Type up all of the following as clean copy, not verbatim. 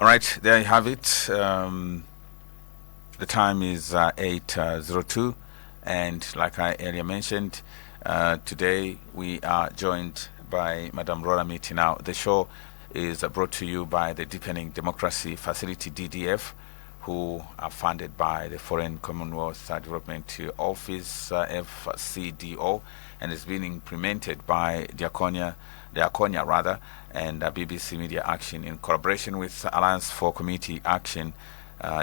All right, there you have it. The time is 8:02, and like I earlier mentioned, today we are joined by Madam Miti. Now, the show is brought to you by the Deepening Democracy Facility (DDF), who are funded by the Foreign Commonwealth Development Office (FCDO), and is being implemented by Diakonia and BBC Media Action in collaboration with Alliance for Community Action,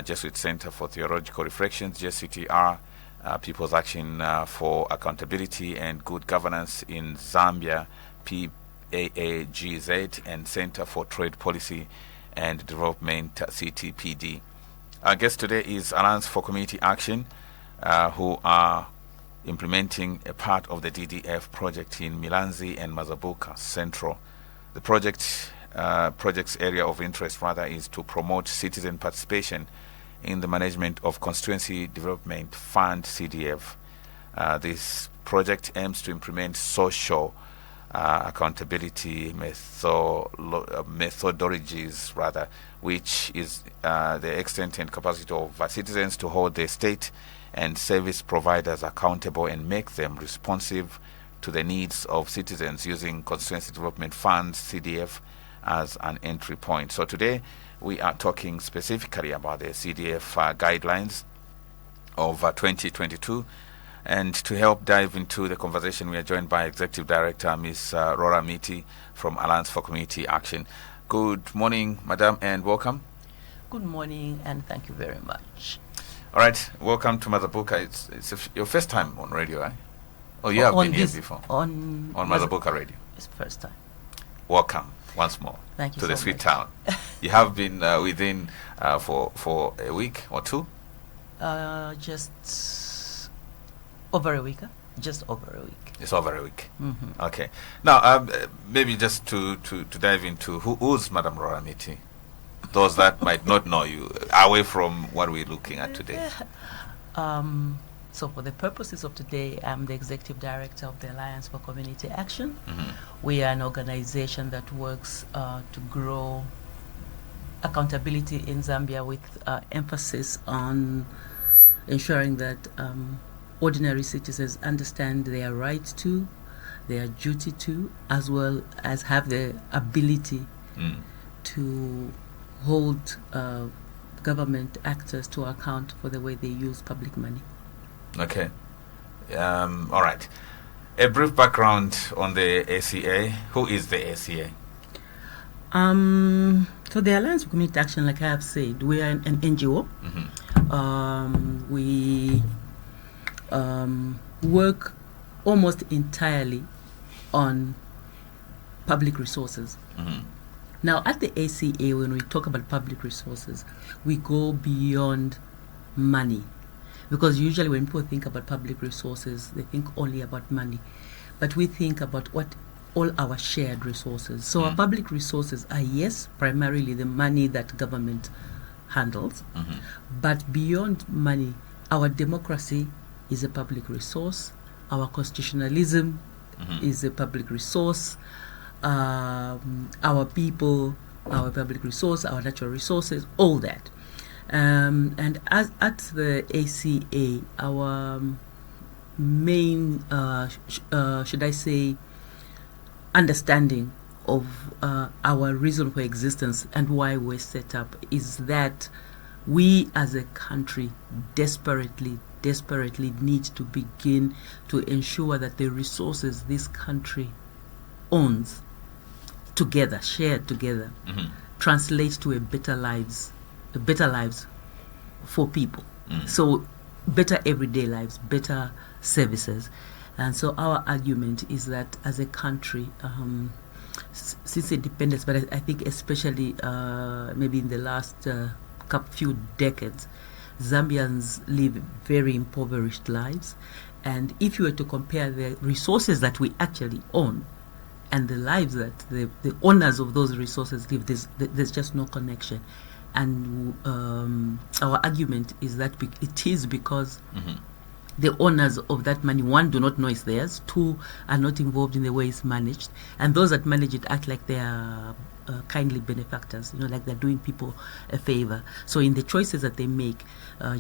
Jesuit Center for Theological Reflections, JCTR, People's Action for Accountability and Good Governance in Zambia, PAAGZ, and Center for Trade Policy and Development, CTPD. Our guest today is Alliance for Community Action, who are implementing a part of the DDF project in Milanzi and Mazabuka Central. The project's area of interest is to promote citizen participation in the management of Constituency Development Fund (CDF). This project aims to implement social accountability methodologies, which is the extent and capacity of citizens to hold the state and service providers accountable and make them responsive to the needs of citizens, using Constituency Development Funds (CDF) as an entry point. So today we are talking specifically about the CDF guidelines of 2022. And to help dive into the conversation, we are joined by Executive Director Ms. Miti from Alliance for Community Action. Good morning, Madam, and welcome. Good morning, and thank you very much. All right, welcome to Mazabuka. It's your first time on radio, eh? Oh, you have been here before. On Mazabuka Radio. It's the first time. Welcome once more to the so sweet much. Town. You have been within for a week or two? Just over a week. Just over a week. It's over a week. Mm-hmm. Okay. Now, maybe just to dive into who's Madam Miti? Those that might not know you, away from what we're looking at today. So for the purposes of today, I'm the Executive Director of the Alliance for Community Action. Mm-hmm. We are an organization that works to grow accountability in Zambia with emphasis on ensuring that ordinary citizens understand their right to, their duty to, as well as have the ability to hold government actors to account for the way they use public money. Okay. All right. A brief background on the ACA. Who is the ACA? So the Alliance for Community Action, like I have said, we are an NGO. Mm-hmm. We work almost entirely on public resources. Mm-hmm. Now, at the ACA, when we talk about public resources, we go beyond money. Because usually when people think about public resources, they think only about money. But we think about all our shared resources. So our public resources are, yes, primarily the money that government handles. Mm-hmm. But beyond money, our democracy is a public resource. Our constitutionalism is a public resource. Our people, our public resource, our natural resources, all that. And as at the ACA, our main, should I say, understanding of our reason for existence and why we're set up is that we as a country desperately need to begin to ensure that the resources this country owns together, shared together, translate to better lives for people. So better everyday lives, better services. And so our argument is that as a country, since independence, but I think especially maybe in the last few decades, Zambians live very impoverished lives. And if you were to compare the resources that we actually own and the lives that the owners of those resources live, there's just no connection. And our argument is that it is because the owners of that money, one, do not know it's theirs, two, are not involved in the way it's managed, and those that manage it act like they are kindly benefactors, like they're doing people a favor. So in the choices that they make,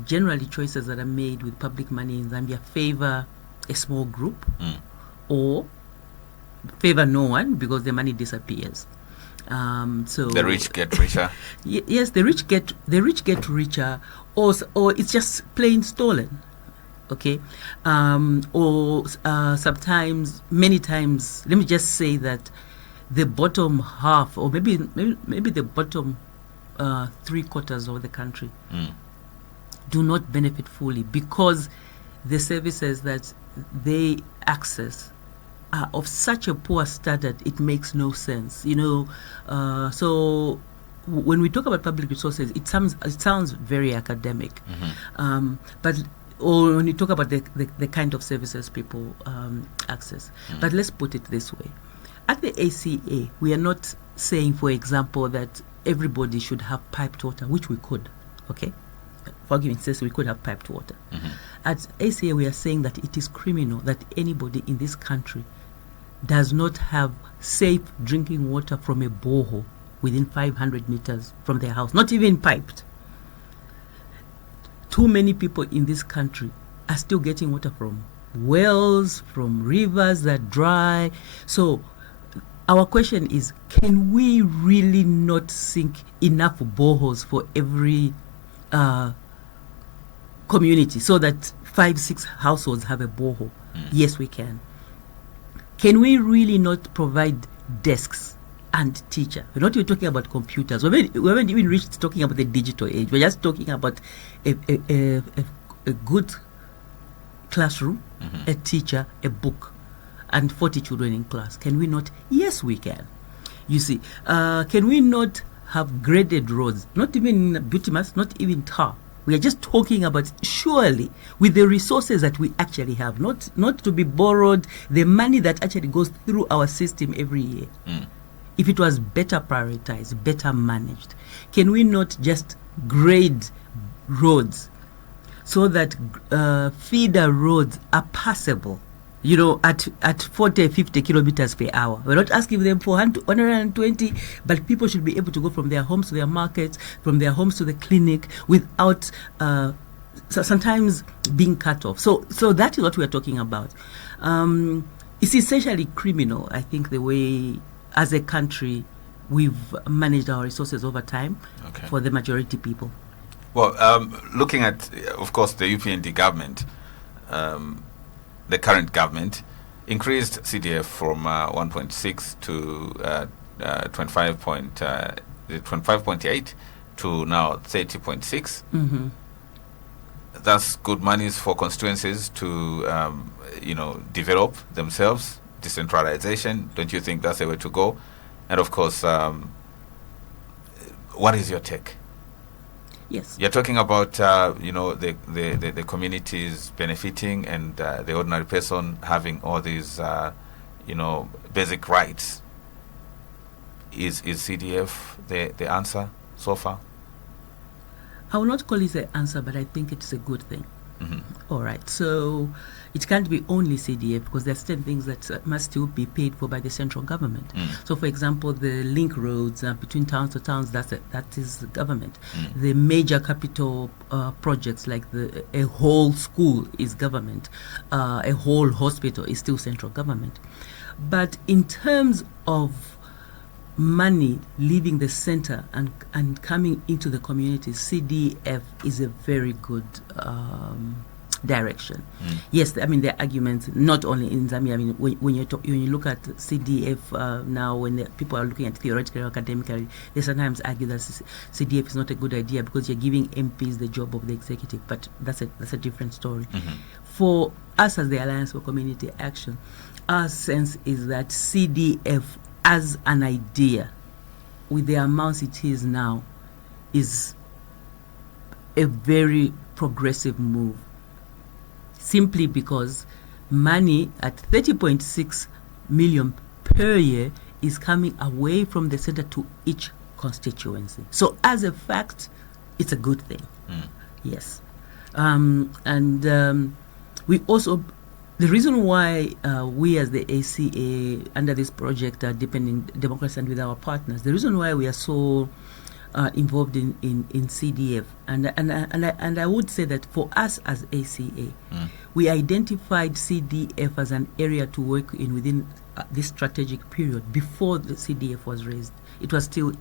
generally choices that are made with public money in Zambia favor a small group or favor no one because the money disappears. So the rich get richer. Yes, the rich get richer, or it's just plain stolen. Okay, or sometimes, many times, let me just say that the bottom half, or maybe the bottom 3/4 of the country do not benefit fully because the services that they access are of such a poor standard, it makes no sense. So when we talk about public resources, it sounds very academic, but or when you talk about the kind of services people access. But let's put it this way. At the ACA, we are not saying, for example, that everybody should have piped water, which we could, okay? For argument's sake, we could have piped water. At ACA, we are saying that it is criminal that anybody in this country does not have safe drinking water from a borehole within 500 meters from their house, not even piped. Too many people in this country are still getting water from wells, from rivers that dry. So our question is, can we really not sink enough boreholes for every community so that 5-6 households have a borehole? Yes, we can. Can we really not provide desks and teacher? We're not even talking about computers. We haven't even reached talking about the digital age. We're just talking about a good classroom, a teacher, a book, and 40 children in class. Can we not? Yes, we can. You see, can we not have graded roads? Not even bituminous, not even tar. We are just talking about, surely, with the resources that we actually have, not to be borrowed, the money that actually goes through our system every year. If it was better prioritized, better managed, can we not just grade roads so that feeder roads are passable, at 40, 50 kilometers per hour? We're not asking them for 120, but people should be able to go from their homes to their markets, from their homes to the clinic without sometimes being cut off. So that is what we're talking about. It's essentially criminal, I think, the way as a country we've managed our resources over time for the majority people. Well, looking at, of course, the UPND government, the current government increased CDF from 1.6 to 25.8 to now 30.6. That's good monies for constituencies to, develop themselves. Decentralization, don't you think that's the way to go? And of course, what is your take? Yes, you're talking about the communities benefiting and the ordinary person having all these basic rights. Is CDF the answer so far? I will not call it the answer, but I think it's a good thing. All right, so it can't be only CDF because there are certain things that must still be paid for by the central government. So, for example, the link roads between towns to towns, that is the government. The major capital projects like a whole school is government. A whole hospital is still central government. But in terms of money leaving the center and coming into the communities, CDF is a very good direction. Yes, I mean, there are arguments not only in Zambia. I mean, when you look at CDF now, when people are looking at theoretically or academically, they sometimes argue that CDF is not a good idea because you're giving MPs the job of the executive. But that's a different story. For us as the Alliance for Community Action, our sense is that CDF as an idea, with the amounts it is now, is a very progressive move. Simply because money at 30.6 million per year is coming away from the center to each constituency. So as a fact, it's a good thing. Yes. We also The reason why we as the ACA, under this project, Deepening Democracy, and with our partners, the reason why we are so involved in CDF, and I would say that for us as ACA, we identified CDF as an area to work in within this strategic period before the CDF was raised. It was still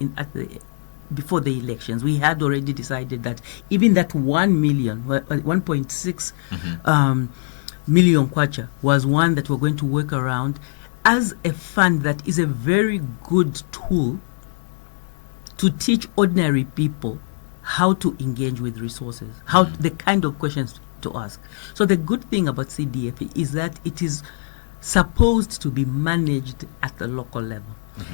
before the elections. We had already decided that even that 1 million, 1.6 million kwacha was one that we're going to work around as a fund that is a very good tool to teach ordinary people how to engage with resources, how the kind of questions to ask. So the good thing about CDF is that it is supposed to be managed at the local level.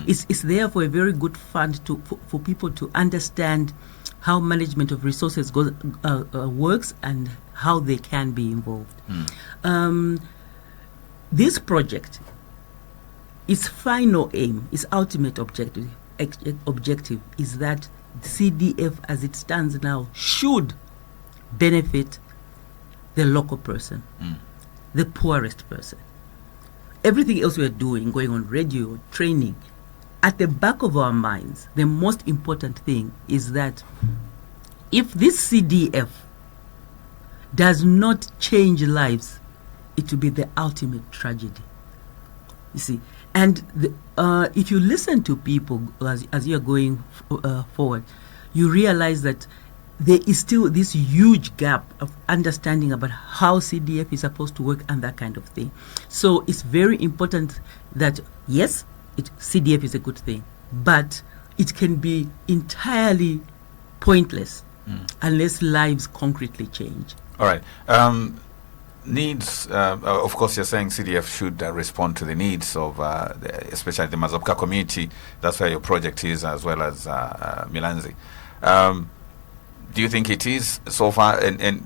It's therefore a very good fund for people to understand how management of resources works and how they can be involved. This project, its final aim, its ultimate objective is that CDF as it stands now should benefit the local person, the poorest person. Everything else we are doing, going on radio, training, at the back of our minds, the most important thing is that if this CDF does not change lives, it will be the ultimate tragedy. You see, and if you listen to people as you're going forward, you realize that there is still this huge gap of understanding about how CDF is supposed to work and that kind of thing. So it's very important that, yes, CDF is a good thing, but it can be entirely pointless unless lives concretely change. All right. Needs, of course, you're saying CDF should respond to the needs of especially the Mazabuka community. That's where your project is, as well as Milanzi. Do you think it is so far? And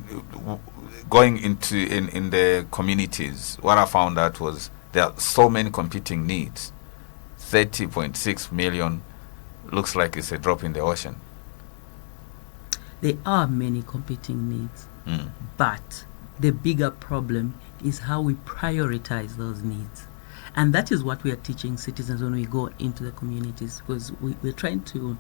going into in the communities, what I found out was there are so many competing needs. 30.6 million looks like it's a drop in the ocean. There are many competing needs, but the bigger problem is how we prioritize those needs. And that is what we are teaching citizens when we go into the communities, because we're trying to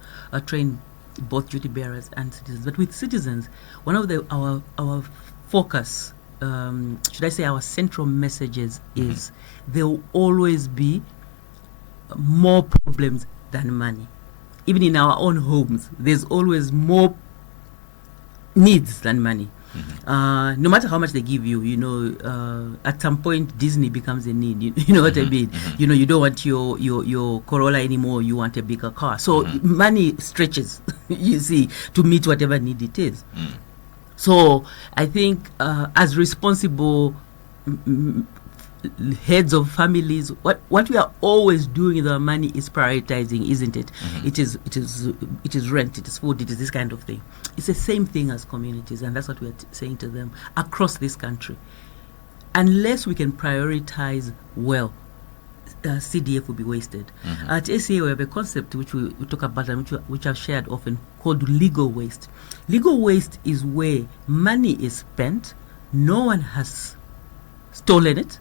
train both duty bearers and citizens. But with citizens, one of our focus, should I say our central messages is there will always be more problems than money. Even in our own homes, there's always more needs than money. No matter how much they give you, at some point Disney becomes a need. You know what I mean? You don't want your Corolla anymore. You want a bigger car. So money stretches, you see, to meet whatever need it is. So I think as responsible heads of families, what we are always doing with our money is prioritizing, isn't it? It is rent, it is food, it is this kind of thing. It's the same thing as communities, and that's what we are saying to them across this country. Unless we can prioritize well, CDF will be wasted. At ACA, we have a concept which we talk about and which I've shared often, called legal waste. Legal waste is where money is spent, no one has stolen it,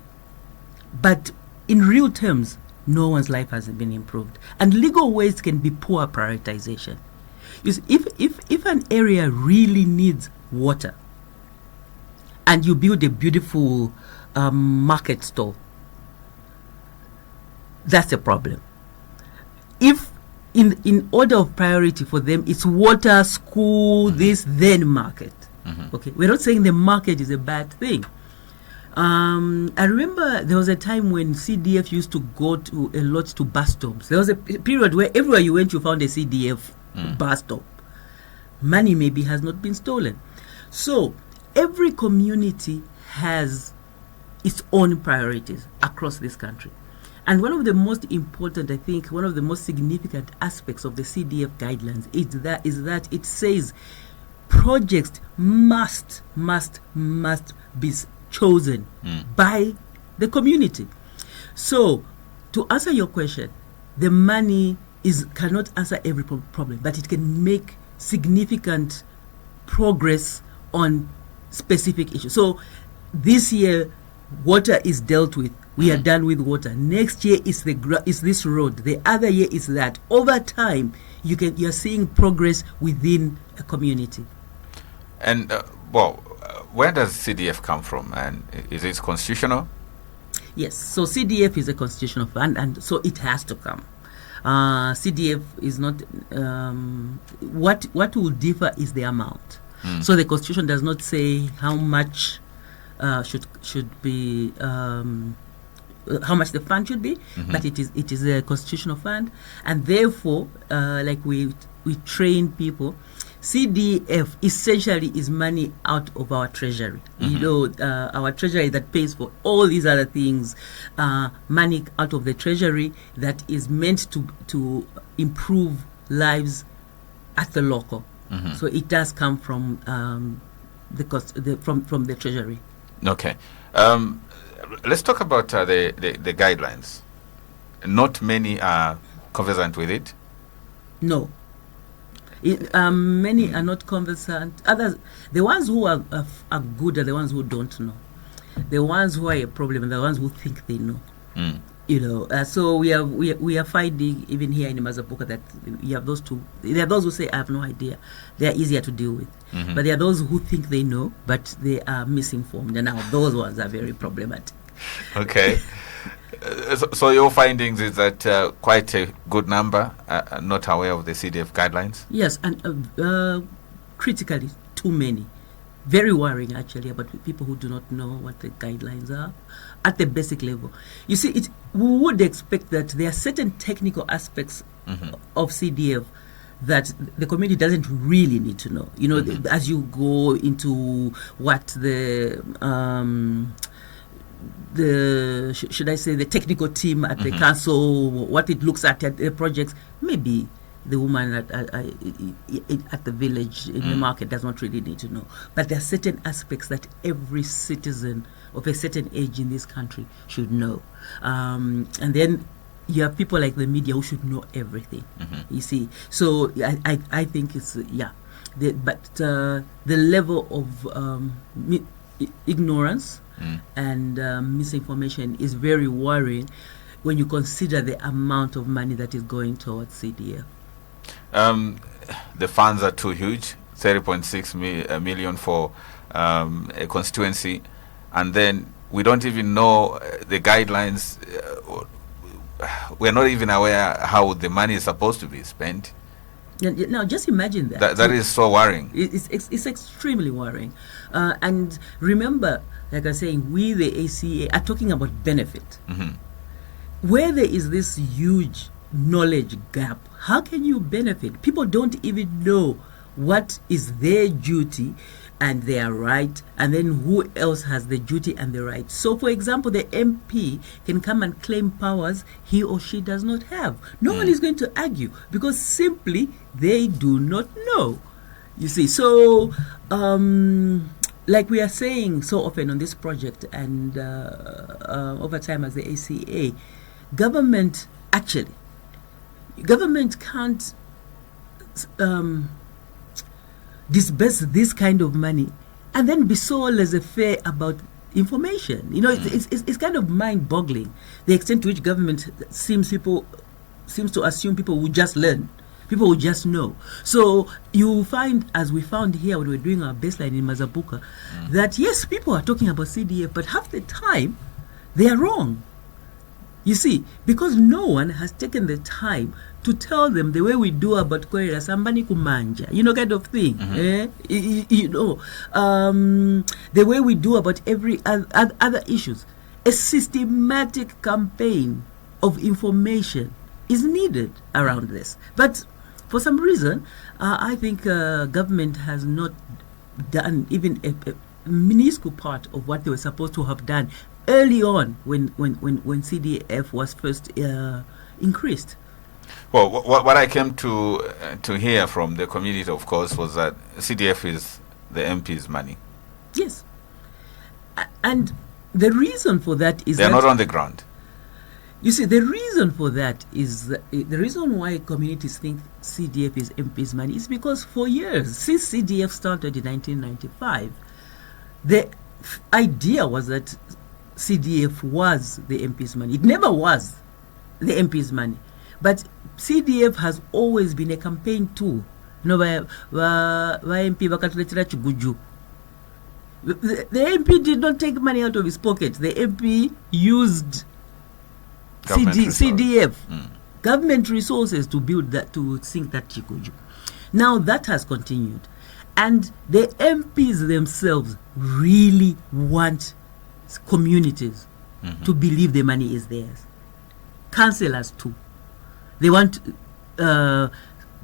but in real terms, no one's life has been improved. And legal waste can be poor prioritization. If an area really needs water, and you build a beautiful market stall, that's a problem. If in order of priority for them, it's water, school, this, then market. Okay, we're not saying the market is a bad thing. I remember there was a time when CDF used to go to a lot to bus stops. There was a period where everywhere you went, you found a CDF bus stop. Money maybe has not been stolen. So every community has its own priorities across this country. And one of the most important, I think, one of the most significant aspects of the CDF guidelines is that it says projects must be chosen by the community. So, to answer your question, the money cannot answer every problem, but it can make significant progress on specific issues. So, this year, water is dealt with. We are done with water. Next year is is this road. The other year is that. Over time, you're seeing progress within a community. And where does CDF come from? And is it constitutional? Yes. So CDF is a constitutional fund, and so it has to come. CDF is not. What will differ is the amount. So the constitution does not say how much should be. How much the fund should be, but it is a constitutional fund, and therefore, like we train people, CDF essentially is money out of our treasury. Our treasury that pays for all these other things, money out of the treasury that is meant to improve lives at the local. So it does come from from the treasury. Okay. Let's talk about the guidelines. Not many are conversant with it. No. Many are not conversant. Others, the ones who are good are the ones who don't know. The ones who are a problem are the ones who think they know. So we are finding even here in Mazabuka that you have those two. There are those who say I have no idea. They are easier to deal with. But there are those who think they know, but they are misinformed. And now those ones are very problematic. Okay. So your findings is that quite a good number are not aware of the CDF guidelines? Yes, and critically, too many. Very worrying, actually, about people who do not know what the guidelines are at the basic level. You see, we would expect that there are certain technical aspects of CDF that the community doesn't really need to know. As you go into what should I say the technical team at the council, what it looks at the projects, maybe the woman at the village in the market does not really need to know. But there are certain aspects that every citizen of a certain age in this country should know. And then you have people like the media who should know everything. You see, so I think it's the level of ignorance and misinformation is very worrying when you consider the amount of money that is going towards CDF. The funds are too huge, 30.6 million for a constituency, and then we don't even know the guidelines. We're not even aware how the money is supposed to be spent. Now, just imagine that. That is so worrying. It's extremely worrying. And remember, like I was saying, we, the ACA, are talking about benefit. Where there is this huge knowledge gap, how can you benefit? People don't even know what is their duty and their right, and then who else has the duty and the right. So, for example, the MP can come and claim powers he or she does not have. No one is going to argue because simply they do not know. You see, so like we are saying so often on this project and over time as the ACA, government can't disburse this kind of money and then be so laissez-faire about information. It's kind of mind-boggling the extent to which government seems to assume people will just learn, people will just know. So you find, as we found here when we were doing our baseline in Mazabuka, that yes, people are talking about CDF, but half the time they are wrong. You see, because no one has taken the time to tell them the way we do about Koera Sambani Kumanja, kind of thing. The way we do about every other issues. A systematic campaign of information is needed around this. But for some reason, I think government has not done even a minuscule part of what they were supposed to have done early on when CDF was first increased. Well, what I came to hear from the community, of course, was that CDF is the MP's money. Yes. And the reason for that is they're not on the ground. You see, the reason for that is the reason why communities think CDF is MP's money is because for years, since CDF started in 1995, the idea was that CDF was the MP's money. It never was the MP's money. But CDF has always been a campaign tool. MP vakatuletera chiguju. The MP did not take money out of his pocket. The MP used CDF, government resources to build that, to sink that chiguju. Now that has continued. And the MPs themselves really want communities to believe the money is theirs. Councillors too. They want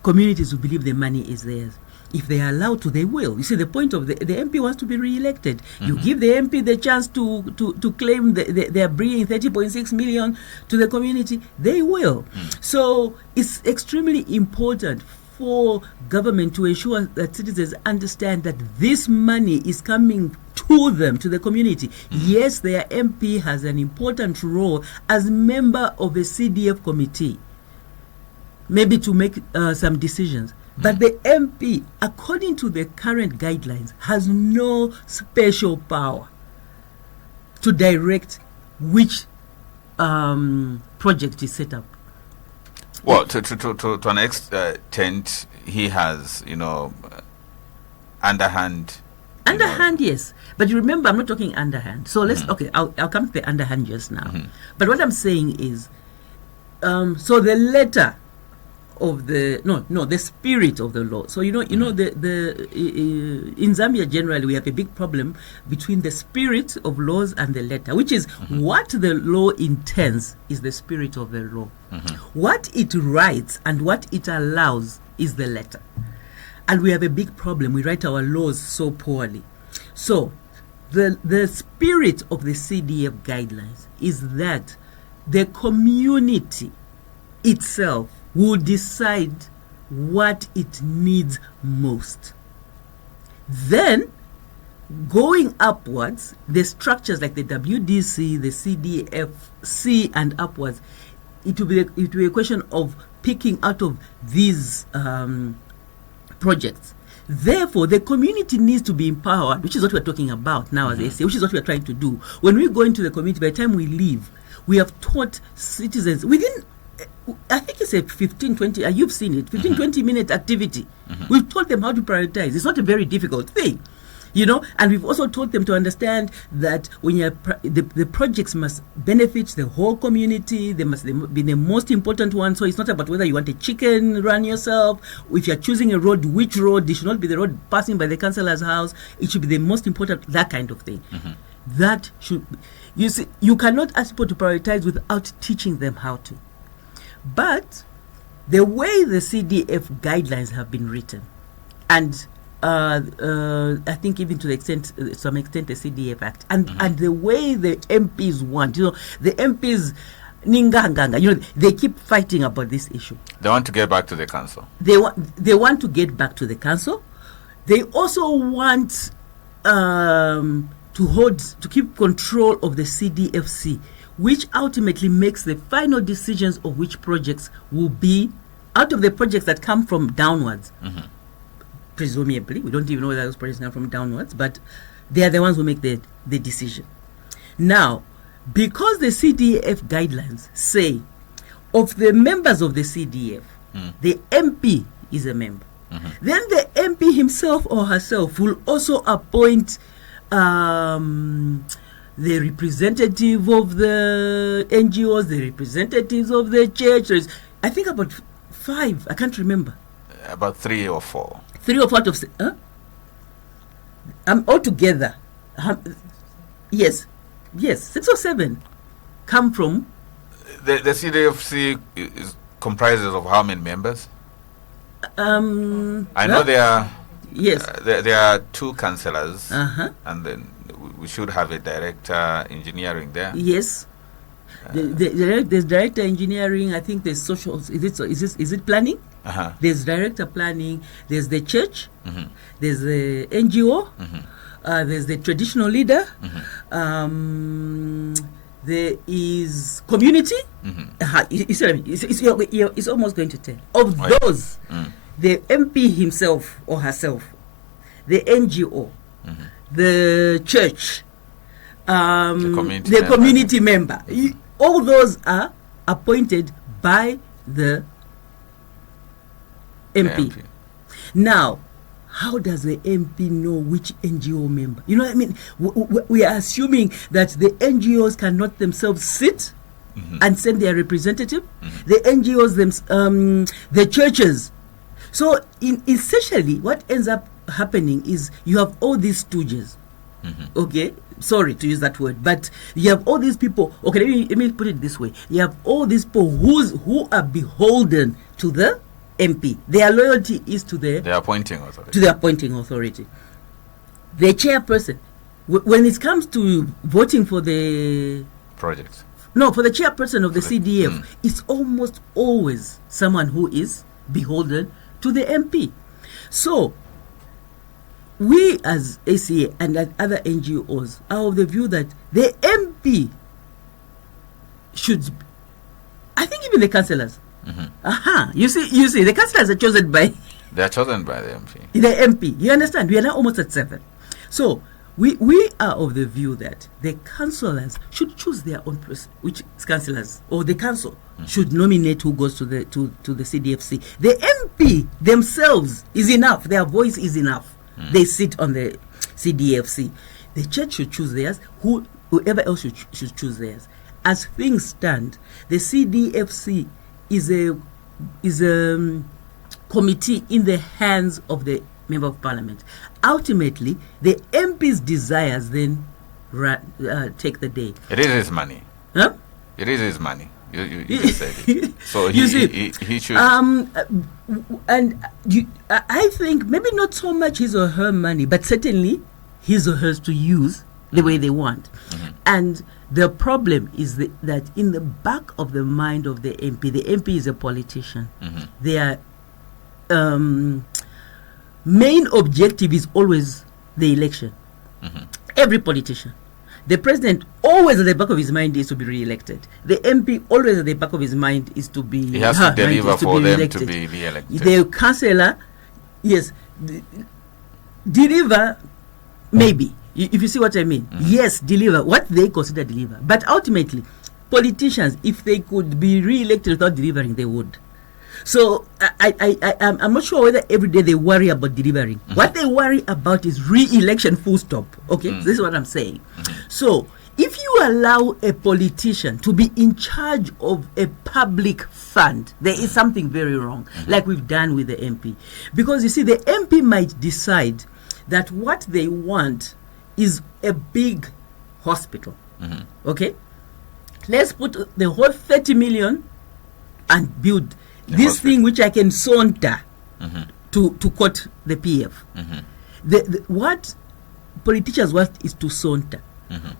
communities to believe the money is theirs. If they are allowed to, they will. You see, the point of the MP wants to be re-elected. You give the MP the chance to claim they are bringing 30.6 million to the community, they will. So it's extremely important for government to ensure that citizens understand that this money is coming to them, to the community. Yes, their MP has an important role as member of the CDF committee, maybe to make some decisions. But the MP, according to the current guidelines, has no special power to direct which project is set up. Well, to an extent, he has, underhand. Underhand, yes. But you remember, I'm not talking underhand. So let's, I'll come to the underhand just now. But what I'm saying is, so the letter of the the spirit of the law. So in Zambia generally we have a big problem between the spirit of laws and the letter, which is what the law intends is the spirit of the law. What it writes and what it allows is the letter. And we have a big problem. We write our laws so poorly. So the spirit of the CDF guidelines is that the community itself will decide what it needs most. Then, going upwards, the structures like the WDC, the CDFC, and upwards, it will be a question of picking out of these projects. Therefore, the community needs to be empowered, which is what we're talking about now as ACA, which is what we're trying to do. When we go into the community, by the time we leave, we have taught citizens within, I think it's a 15, 20, you've seen it, 15, 20-minute activity. We've taught them how to prioritize. It's not a very difficult thing, and we've also taught them to understand that when the projects must benefit the whole community, they must be the most important one. So it's not about whether you want a chicken run yourself. If you're choosing a road, which road? It should not be the road passing by the councillor's house. It should be the most important, that kind of thing. That should, you see, you cannot ask people to prioritize without teaching them how to. But the way the CDF guidelines have been written, and I think even to some extent the CDF Act, and the way the MPs want, the MPs, they keep fighting about this issue. They want to get back to the council. They want to get back to the council. They also want to keep control of the CDFC, which ultimately makes the final decisions of which projects will be out of the projects that come from downwards. Presumably, we don't even know whether those projects come from downwards, but they are the ones who make the decision. Now, because the CDF guidelines say of the members of the CDF, the MP is a member. Then the MP himself or herself will also appoint the representative of the NGOs, the representatives of the church. There's, I think, about 5. I can't remember. About 3 or 4. 3 or 4 out of altogether. Yes, 6 or 7 come from. The CDFC comprises of how many members? I know there are. Yes. There are 2 councillors, and then we should have a director engineering there. Yes. There's director engineering. I think there's social. Is it planning? There's director planning. There's the church. There's the NGO. There's the traditional leader. There is community. It's almost going to 10. Of those, the MP himself or herself, the NGO, the church, the community member. All those are appointed by the MP. Now, how does the MP know which NGO member? You know what I mean? We are assuming that the NGOs cannot themselves sit and send their representative. The NGOs, the churches. So, essentially, what ends up happening is you have all these stooges. Okay? Sorry to use that word, but you have all these people. Okay, let me put it this way: you have all these people who are beholden to the MP. Their loyalty is to the appointing authority. To the appointing authority. The chairperson, when it comes to voting for the project, for the chairperson of the CDF, it's almost always someone who is beholden to the MP. So, we as ACA and as other NGOs are of the view that the MP should, I think even the councillors, you see, the councillors are chosen by... They are chosen by the MP. The MP, you understand? We are now almost at 7. So, we are of the view that the councillors should choose their own person, which is councillors, or the council should nominate who goes to the CDFC. The MP themselves is enough, their voice is enough. They sit on the CDFC. The church should choose theirs. Whoever else should choose theirs. As things stand, the CDFC is a committee in the hands of the Member of Parliament. Ultimately, the MP's desires then take the day. It is his money. Huh? It is his money. You just said it. So he should. I think maybe not so much his or her money, but certainly his or hers to use the way they want. And the problem is that in the back of the mind of the MP is a politician. Their main objective is always the election. Every politician. The president always at the back of his mind is to be re-elected. The MP always at the back of his mind is to be... He has to deliver for them to be re-elected. The councillor, yes, deliver, maybe, if you see what I mean. Yes, deliver, what they consider deliver. But ultimately, politicians, if they could be re-elected without delivering, they would. So I'm not sure whether every day they worry about delivering. What they worry about is re-election, full stop. Okay, this is what I'm saying. So if you allow a politician to be in charge of a public fund, there is something very wrong, like we've done with the MP. Because you see, the MP might decide that what they want is a big hospital. Okay, let's put the whole 30 million and build this thing which I can saunter to quote the PF. What politicians want is to saunter.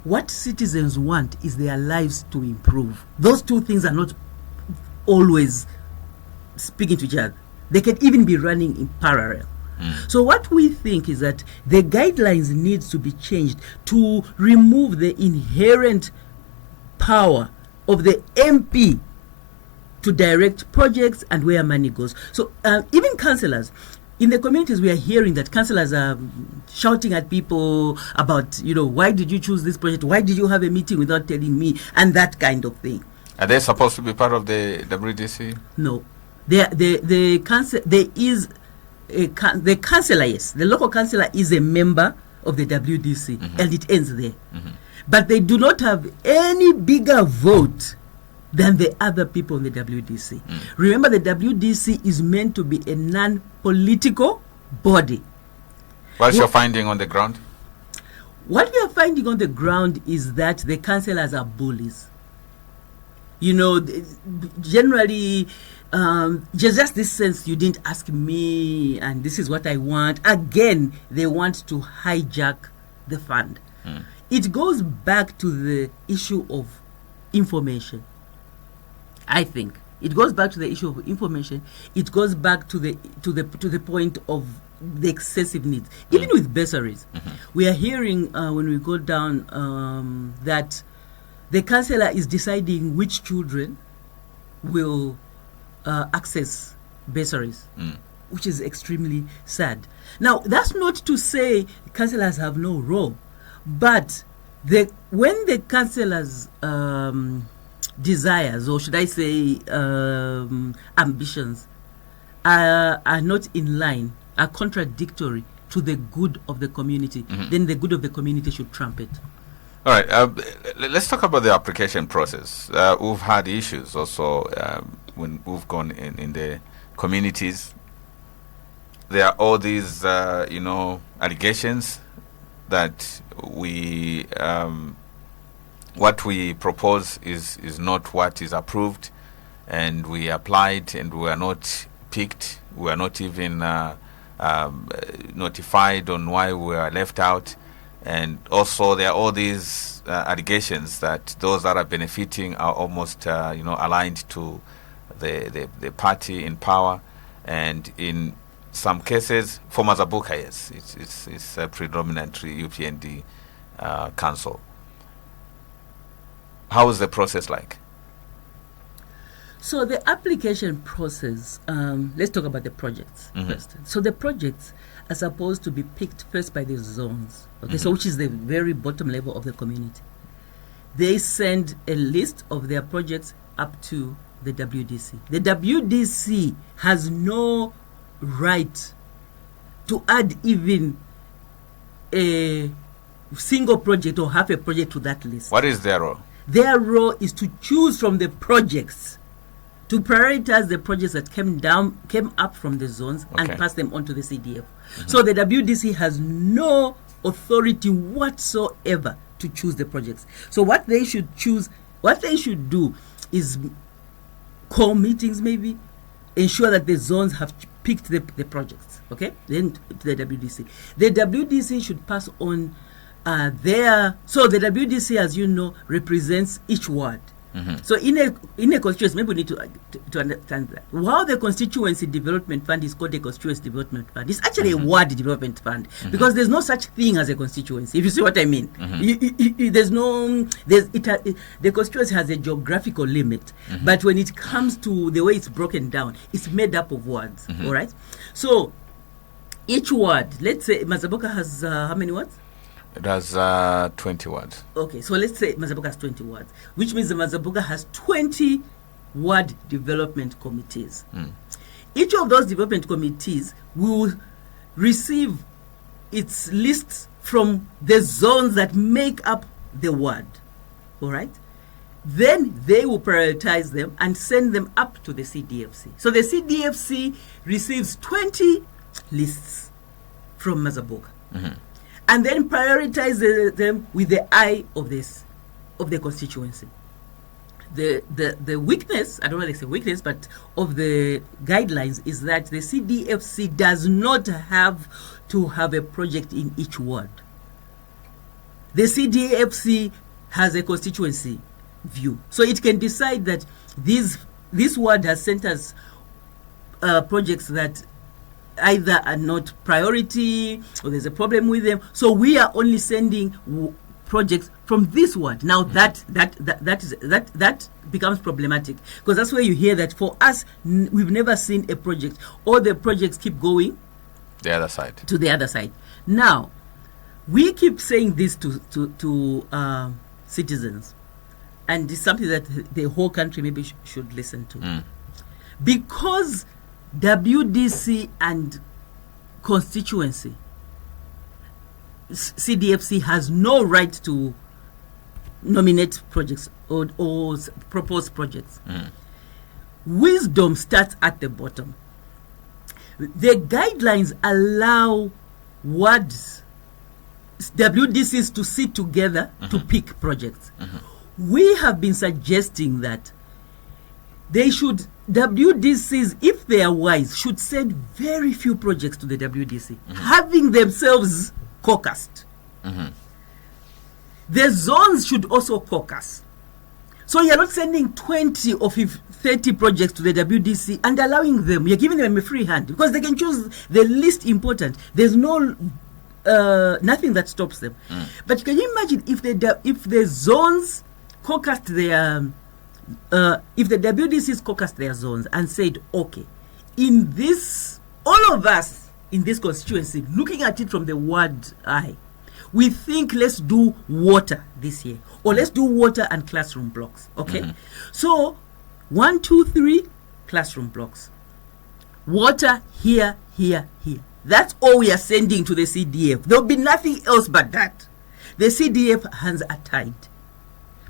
What citizens want is their lives to improve. Those two things are not always speaking to each other. They can even be running in parallel. So what we think is that the guidelines needs to be changed to remove the inherent power of the MP to direct projects and where money goes. So even councillors, in the communities we are hearing that councillors are shouting at people about, why did you choose this project? Why did you have a meeting without telling me? And that kind of thing. Are they supposed to be part of the WDC? No. The councillor, yes. The local councillor is a member of the WDC and it ends there. But they do not have any bigger vote than the other people in the WDC. Remember, the WDC is meant to be a non-political body. What's your finding on the ground? What we are finding on the ground is that the councillors are bullies. Generally, just this sense, you didn't ask me, and this is what I want. Again, they want to hijack the fund. It goes back to the issue of information. I think it goes back to the issue of information. It goes back to the point of the excessive needs, even with bursaries. We are hearing when we go down that the councillor is deciding which children will access bursaries, which is extremely sad. Now, that's not to say councillors have no role, but when the councillors' desires, or should I say ambitions, are not in line, are contradictory to the good of the community, then the good of the community should trump it. All right, let's talk about the application process. We've had issues also when we've gone in the communities. There are all these, allegations that what we propose is not what is approved, and we applied and we are not picked. We are not even notified on why we are left out. And also there are all these allegations that those that are benefiting are almost aligned to the party in power, and in some cases for Mazabuka, yes, it's a predominantly UPND council. How is the process like? So the application process, let's talk about the projects first. So the projects are supposed to be picked first by the zones, okay, so which is the very bottom level of the community. They send a list of their projects up to the WDC. The WDC has no right to add even a single project or half a project to that list. What is their role? Their role is to choose from the projects, to prioritize the projects that came up from the zones, and pass them on to the CDF. So the WDC has no authority whatsoever to choose the projects. So what they should do is call meetings, maybe ensure that the zones have picked the projects, okay, then to the WDC. The WDC should pass on so the WDC, as you know, represents each ward. So in a constituency, maybe we need to understand that. While the constituency development fund is called a constituency development fund, it's actually a ward development fund, because there's no such thing as a constituency, if you see what I mean. The constituency has a geographical limit, but when it comes to the way it's broken down, it's made up of wards, all right? So each ward, let's say Mazabuka has how many wards? It has 20 wards. Okay, so let's say Mazabuka has 20 wards, which means the Mazabuka has 20 ward development committees. Each of those development committees will receive its lists from the zones that make up the ward, all right? Then they will prioritize them and send them up to the CDFC. So the CDFC receives 20 lists from Mazabuka. And then prioritize them with the eye of the constituency. The weakness, I don't know if it's a weakness, but of the guidelines is that the CDFC does not have to have a project in each ward. The CDFC has a constituency view, so it can decide that this ward has sent us projects that either are not priority or there's a problem with them, so we are only sending projects from this ward. Now that becomes problematic, because that's where you hear that for us we've never seen a project, all the projects keep going to the other side. Now we keep saying this to citizens, and it's something that the whole country maybe should listen to, because WDC and constituency, CDFC has no right to nominate projects or propose projects. Wisdom starts at the bottom. The guidelines allow wards, WDCs to sit together to pick projects. We have been suggesting that WDCs, if they are wise, should send very few projects to the WDC, having themselves caucused. The zones should also caucus. So you're not sending 20 or 30 projects to the WDC and allowing them, you're giving them a free hand, because they can choose the least important. There's no nothing that stops them. But can you imagine if the zones caucused their if the WDCs caucused their zones and said, okay, in this, all of us in this constituency, looking at it from the ward eye, We think let's do water this year, or let's do water and classroom blocks. Okay, so 1, 2, 3 classroom blocks. Water here, here, here. That's all we are sending to the CDF. There'll be nothing else but that. The CDF hands are tied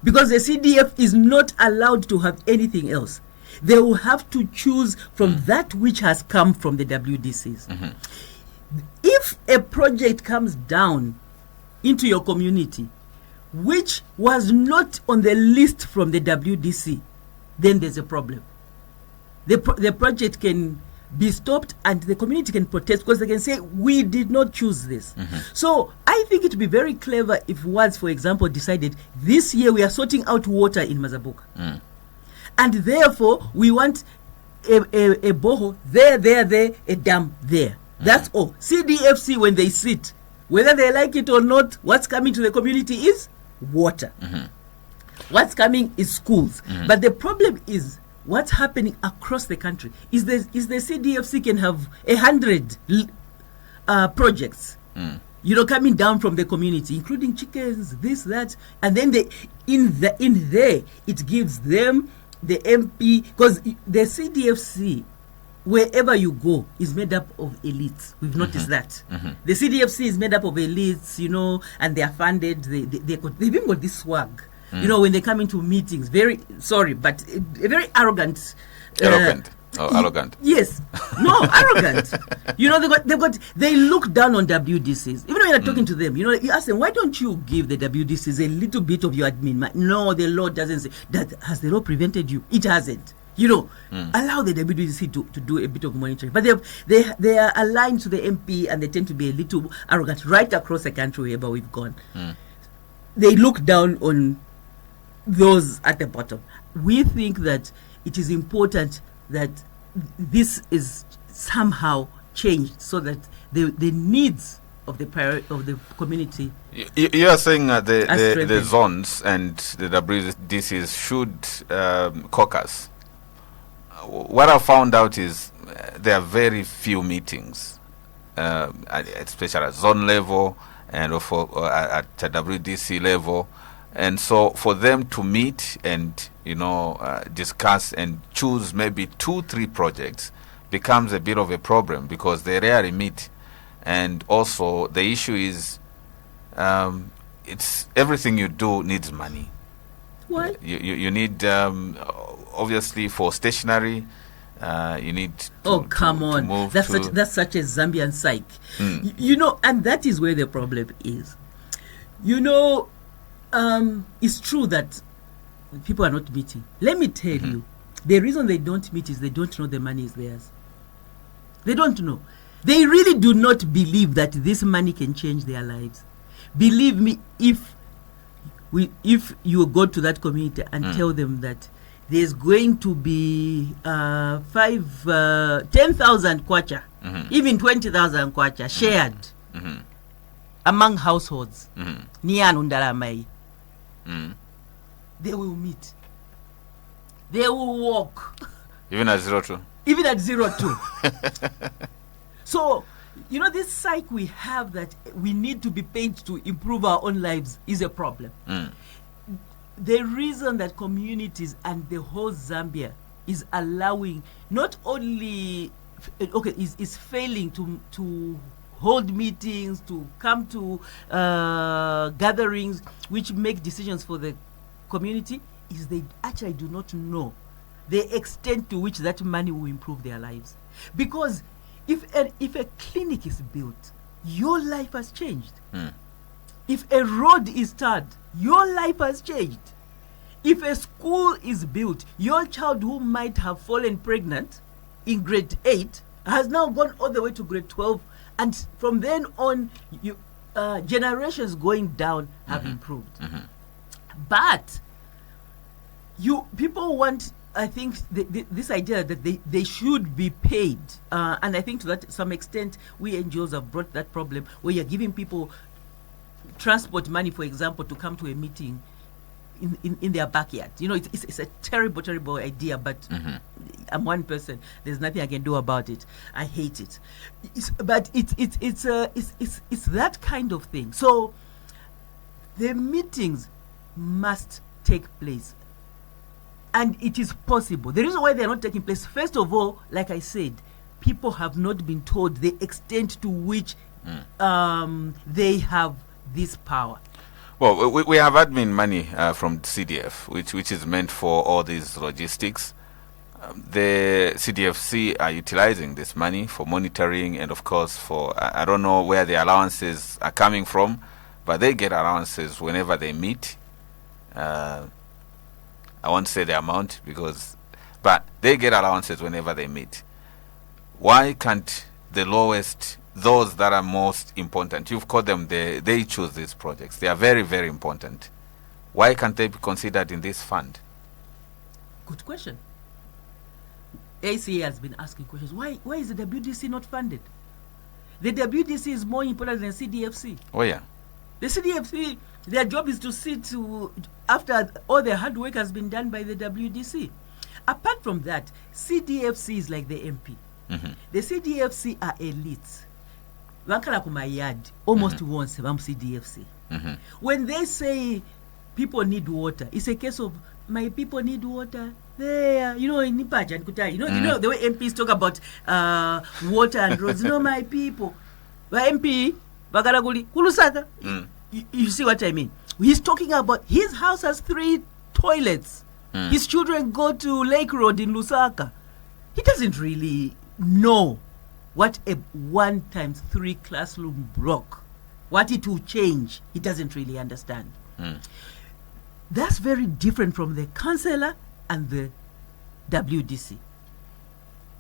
because the CDF is not allowed to have anything else. They will have to choose from that which has come from the WDCs. If a project comes down into your community which was not on the list from the WDC, then there's a problem. The project can be stopped and the community can protest because they can say, we did not choose this. So I think it would be very clever if WADS, for example, decided this year we are sorting out water in Mazabuka. And therefore, we want a boho there, a dam there. That's all. CDFC, when they sit, whether they like it or not, what's coming to the community is water. What's coming is schools. But the problem is, what's happening across the country is the CDFC can have 100 projects, coming down from the community, including chickens, this, that, and then in there it gives them the MP, because the CDFC, wherever you go, is made up of elites. We've noticed that. The CDFC is made up of elites, and they are funded. They've even got this swag. When they come into meetings, very sorry, but a very arrogant. Arrogant. Yes. No, arrogant. They look down on WDCs. Even when you're talking to them, you ask them, why don't you give the WDCs a little bit of your admin? No, the law doesn't say that. Has the law prevented you? It hasn't. Allow the WDC to do a bit of monitoring. But they are aligned to the MP and they tend to be a little arrogant right across the country wherever we've gone. They look down on those at the bottom. We think that it is important that this is somehow changed so that the needs of the community. You are saying the zones and the WDCs should caucus. What I found out is there are very few meetings, especially at zone level and at WDC level. And so for them to meet and, discuss and choose maybe 2-3 projects becomes a bit of a problem because they rarely meet. And also the issue is it's everything you do needs money. What? You need, obviously, for stationery, you need to, come on. Move that's such a Zambian psyche. And that is where the problem is. It's true that people are not meeting. Let me tell you, the reason they don't meet is they don't know the money is theirs. They don't know. They really do not believe that this money can change their lives. Believe me, if you go to that community and tell them that there's going to be 10,000 kwacha, even 20,000 kwacha shared among households, they will meet. They will walk. Even at 02? Even at 02. So, this psyche we have that we need to be paid to improve our own lives is a problem. The reason that communities and the whole Zambia is allowing, not only, is failing to hold meetings, to come to gatherings which make decisions for the community, is they actually do not know the extent to which that money will improve their lives. Because if a clinic is built, your life has changed. If a road is tarred, your life has changed. If a school is built, your child who might have fallen pregnant in grade 8 has now gone all the way to grade 12, and from then on, generations going down have improved. But people want, I think, this idea that they should be paid, and I think to that some extent, we NGOs have brought that problem where you're giving people transport money, for example, to come to a meeting. in their backyard. You know, it's a terrible idea, but I'm one person. There's nothing I can do about it. I hate it. But it's that kind of thing. So the meetings must take place, and it is possible. The reason why they're not taking place, first of all, like I said, people have not been told the extent to which they have this power. Well, we have admin money from CDF, which is meant for all these logistics. The CDFC are utilizing this money for monitoring and, of course, for I don't know where the allowances are coming from, but they get allowances whenever they meet. I won't say the amount but they get allowances whenever they meet. Why can't the lowest, those that are most important, you've called them, they choose these projects. They are very, very important. Why can't they be considered in this fund? Good question. ACA has been asking questions. Why is the WDC not funded? The WDC is more important than CDFC. Oh, yeah. The CDFC, their job is to sit after all the hard work has been done by the WDC. Apart from that, CDFC is like the MP. The CDFC are elites. Wankala kumayad almost once about CDFC. When they say people need water, it's a case of my people need water. There, you know, in Nipaja and Kutai, you know the way MPs talk about water and roads. You know, my people, MP Bagaraguli Kulusaka. You see what I mean? He's talking about his house has 3 toilets. His children go to Lake Road in Lusaka. He doesn't really know what a 1 times 3 classroom block, what it will change. He doesn't really understand. That's very different from the councillor and the WDC.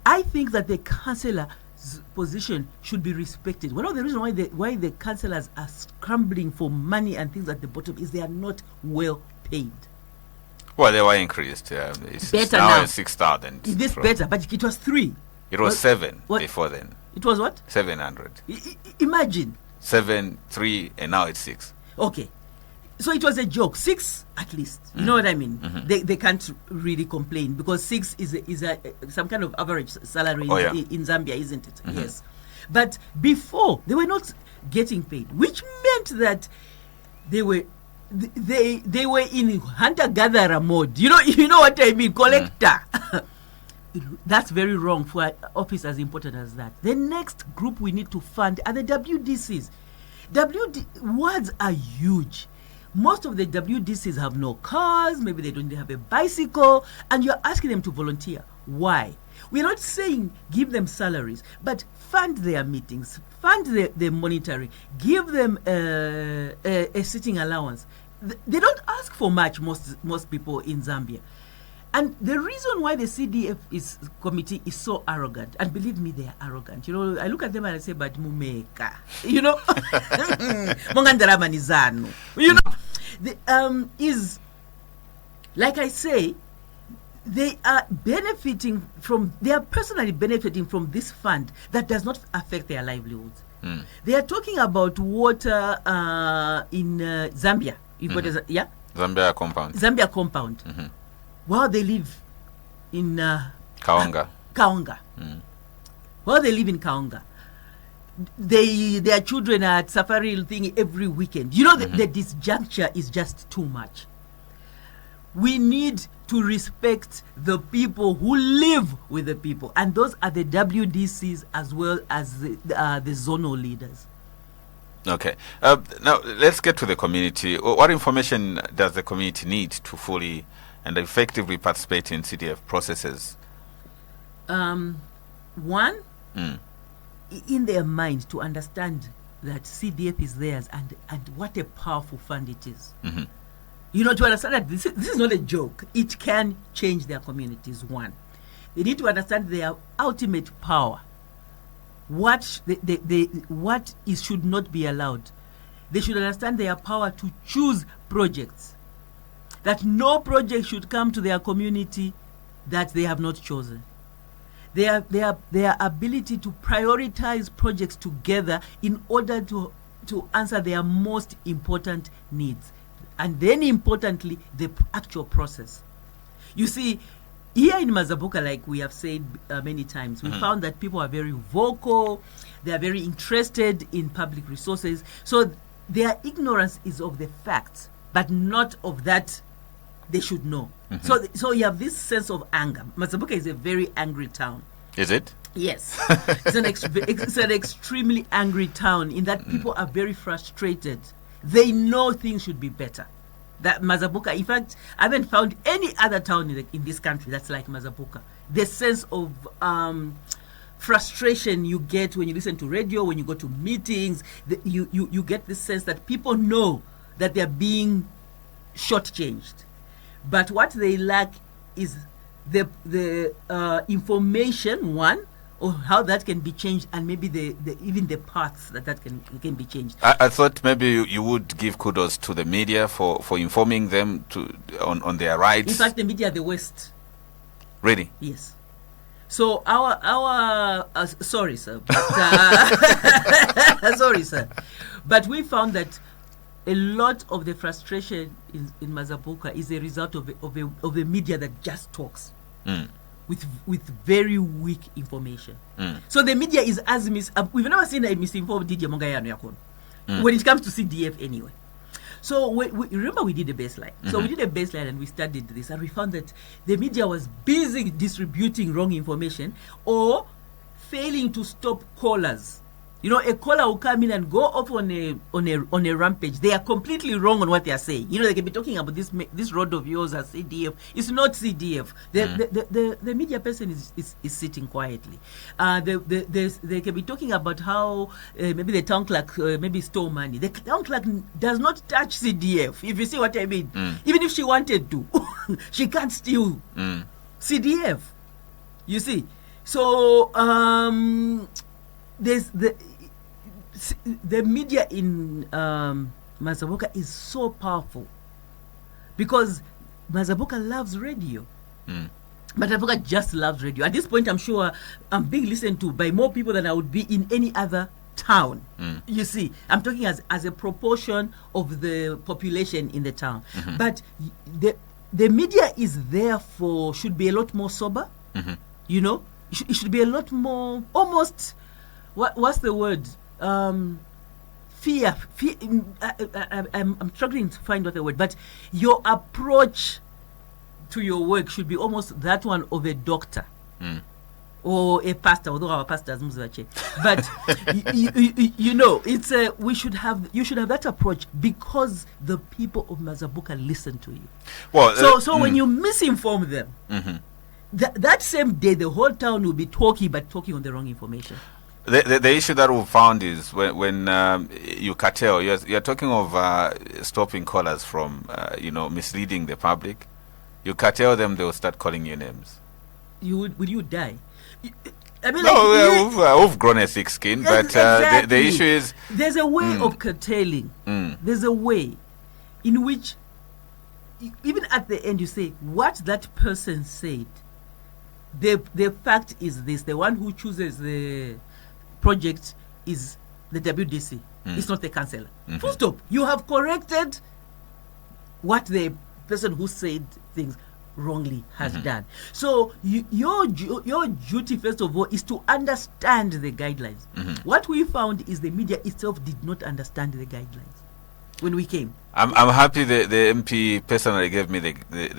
I think that the councillor's position should be respected. One of the reasons why the councillors are scrambling for money and things at the bottom is they are not well paid. Well, they were increased. It's better now now. 6,000. This better, but it was 3. It was 7 before then. It was what? 700. Imagine. 7, 3, and now it's 6. Okay. So it was a joke. 6 at least. You know what I mean? They can't really complain because 6 is some kind of average salary in Zambia, isn't it? Yes. But before, they were not getting paid, which meant that they were in hunter-gatherer mode. You know what I mean? Collector. That's very wrong for an office as important as that. The next group we need to fund are the WDCs. Wards are huge. Most of the WDCs have no cars, maybe they don't have a bicycle, and you're asking them to volunteer. Why? We're not saying give them salaries, but fund their meetings, fund their monitoring, give them a sitting allowance. They don't ask for much, most people in Zambia. And the reason why the CDF committee is so arrogant, and believe me, they are arrogant. You know, I look at them and I say, but mumeka. You know, Mongandaramanizano. You know, is like I say, they are personally benefiting from this fund that does not affect their livelihoods. They are talking about water in Zambia. Zambia compound. Zambia compound. While they live in Kaonga. While they live in Kaonga, their children are at safari thing every weekend. You know, the disjuncture is just too much. We need to respect the people who live with the people, and those are the WDCs as well as the zonal leaders. Okay. Now, let's get to the community. What information does the community need to fully and effectively participate in CDF processes? One, in their mind to understand that CDF is theirs and what a powerful fund it is. You know, to understand that this is not a joke. It can change their communities. One, they need to understand their ultimate power. What should not be allowed. They should understand their power to choose projects. That no project should come to their community that they have not chosen. Their ability to prioritize projects together in order to answer their most important needs. and then importantly, the actual process. You see, here in Mazabuka, like we have said many times, we found that people are very vocal, they are very interested in public resources. So their ignorance is of the facts, but not of that they should know. So you have this sense of anger. Mazabuka is a very angry town. Is it? Yes. It's an extremely angry town in that people are very frustrated. They know things should be better. That Mazabuka, in fact, I haven't found any other town in this country that's like Mazabuka. The sense of frustration you get when you listen to radio, when you go to meetings, you get this sense that people know that they're being shortchanged. But what they lack is the information, one, or how that can be changed, and maybe even the paths that can be changed. I thought maybe you would give kudos to the media for informing them on their rights. In fact, the media are the worst. Really? Yes. So our sorry, sir. But, sorry, sir. But we found that a lot of the frustration in Mazabuka is a result of a media that just talks. With very weak information. So the media is as we've never seen a misinformed Diakonia when it comes to CDF anyway. So we remember we did a baseline. So we did a baseline and we studied this, and we found that the media was busy distributing wrong information or failing to stop callers. You know, a caller will come in and go off on a rampage. They are completely wrong on what they are saying. You know, they can be talking about this road of yours as CDF. It's not CDF. The media person is sitting quietly. They can be talking about how maybe the town clerk maybe stole money. The town clerk does not touch CDF. If you see what I mean, even if she wanted to, she can't steal CDF. You see, so there's the media in Mazabuka is so powerful because Mazabuka loves radio. Mazabuka just loves radio. At this point, I'm sure I'm being listened to by more people than I would be in any other town. You see, I'm talking as a proportion of the population in the town. But the media is therefore should be a lot more sober. You know, it should be a lot more almost. What's the word? Fear. I'm struggling to find what the word. But your approach to your work should be almost that one of a doctor or a pastor. Although our pastor is Muzache, but you know, it's you should have that approach because the people of Mazabuka listen to you. Well, so when you misinform them, that same day the whole town will be talking on the wrong information. The issue that we found is when you curtail, you're talking of stopping callers from misleading the public. You curtail them, they will start calling you names. Will you die? I mean, no, we've grown a thick skin, but exactly. the issue is there's a way of curtailing. There's a way in which even at the end you say what that person said. The fact is this: the one who chooses the project is the WDC. It's not the councillor. Full stop. You have corrected what the person who said things wrongly has done. So your duty first of all is to understand the guidelines. What we found is the media itself did not understand the guidelines when we came. I'm happy the MP personally gave me the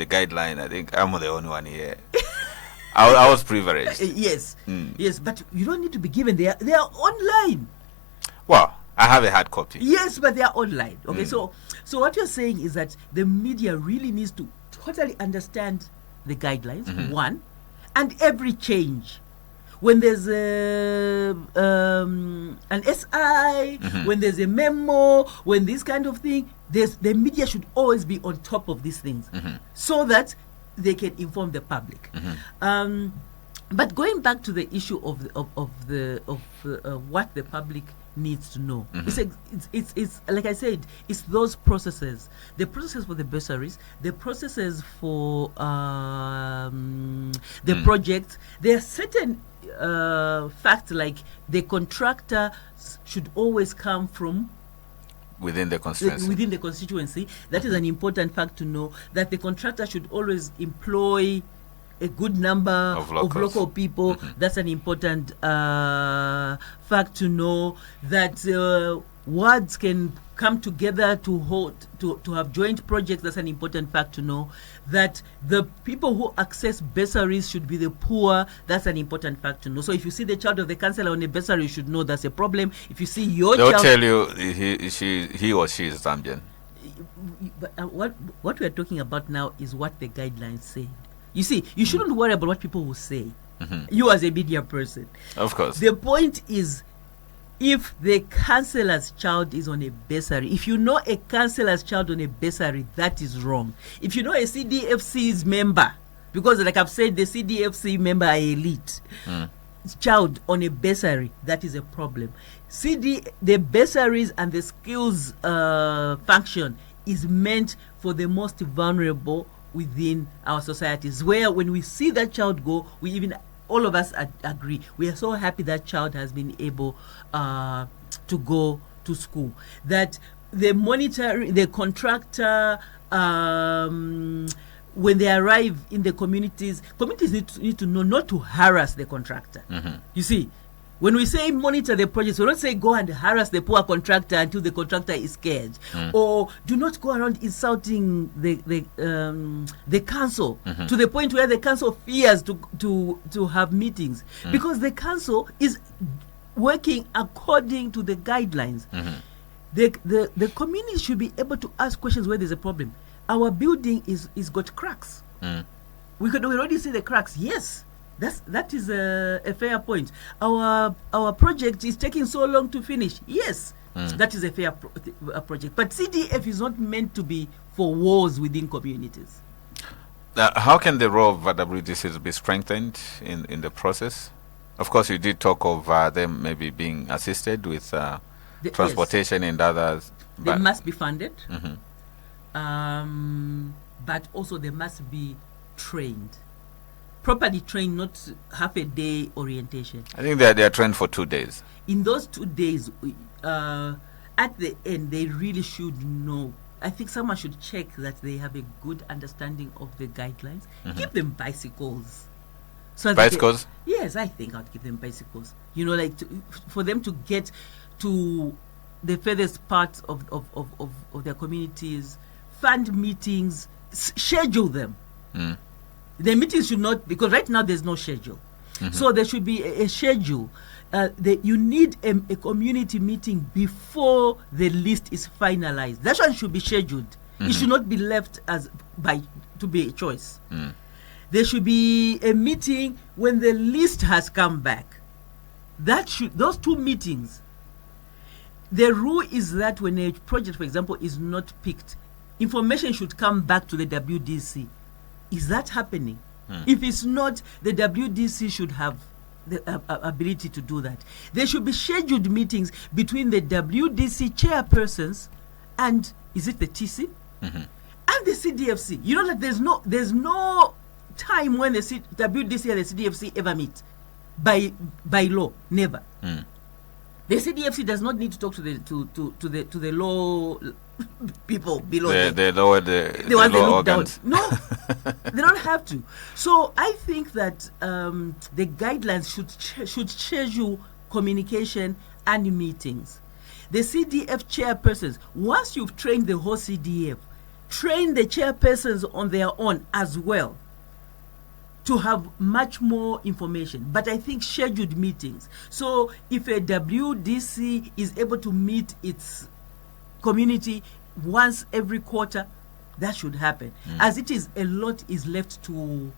guideline. I think I'm the only one here. I was privileged. Yes, yes, but you don't need to be given. They are online. Well, I have a hard copy. Yes, but they are online. Okay, so what you're saying is that the media really needs to totally understand the guidelines, one, and every change. When there's an SI, when there's a memo, when this kind of thing, the media should always be on top of these things so that they can inform the public. But going back to the issue of what the public needs to know, it's like I said, it's those processes, the processes for the bursaries, the processes for the projects. There are certain facts like the contractor should always come from within the constituency. Within the constituency. That is an important fact to know, that the contractor should always employ a good number of local people. That's an important fact to know, that wards can come together to have joint projects. That's an important fact to know, that the people who access bursaries should be the poor. That's an important fact to know. So if you see the child of the councillor on a bursary, you should know that's a problem. If you see your they'll child, tell you he or she is Zambian. But what we are talking about now is what the guidelines say. You see, you shouldn't worry about what people will say. You as a media person. Of course. The point is, if the councillor's child is on a bursary, if you know a councillor's child on a bursary, that is wrong. If you know a CDFC's member, because like I've said, the CDFC member are elite, child on a bursary, that is a problem. The bursaries and the skills function is meant for the most vulnerable within our societies, where when we see that child go, all of us agree, we are so happy that child has been able to go to school. That the contractor, when they arrive in the communities need to know not to harass the contractor. You see, when we say monitor the projects, we don't say go and harass the poor contractor until the contractor is scared, or do not go around insulting the council to the point where the council fears to have meetings, because the council is working according to the guidelines. The community should be able to ask questions where there's a problem. Our building is got cracks. We already see the cracks. Yes. That is a fair point. Our project is taking so long to finish. Yes, that is a fair project. But CDF is not meant to be for wars within communities. How can the role of WDCs be strengthened in the process? Of course, you did talk of them maybe being assisted with transportation and others. They must be funded, but also they must be trained. Properly trained, not half a day orientation. I think they are trained for 2 days. In those 2 days, at the end, they really should know. I think someone should check that they have a good understanding of the guidelines. Give them bicycles. So bicycles? Yes, I think I'd give them bicycles. You know, like for them to get to the furthest parts of their communities, fund meetings, schedule them. The meetings should not, because right now there's no schedule. So there should be a schedule. You need a community meeting before the list is finalized. That one should be scheduled. It should not be left to be a choice. There should be a meeting when the list has come back. Those 2 meetings. The rule is that when a project, for example, is not picked, information should come back to the WDC. Is that happening? If it's not, the WDC should have the ability to do that. There should be scheduled meetings between the WDC chairpersons and, is it the TC? And the CDFC. You know that there's no time when the WDC and the CDFC ever meet. By law, never. The CDFC does not need to talk to the law people below. The law organs. No, they don't have to. So I think that the guidelines should schedule communication and meetings. The CDF chairpersons, once you've trained the whole CDF, train the chairpersons on their own as well to have much more information. But I think scheduled meetings. So if a WDC is able to meet its community once every quarter, that should happen. As it is, a lot is left to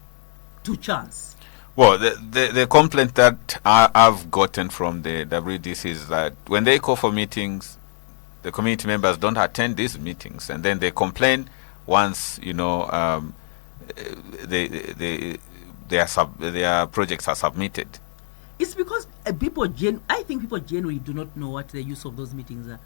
chance. Well, the complaint that I've gotten from the WDC is that when they call for meetings, the community members don't attend these meetings, and then they complain once their projects are submitted. It's because I think people generally do not know what the use of those meetings are.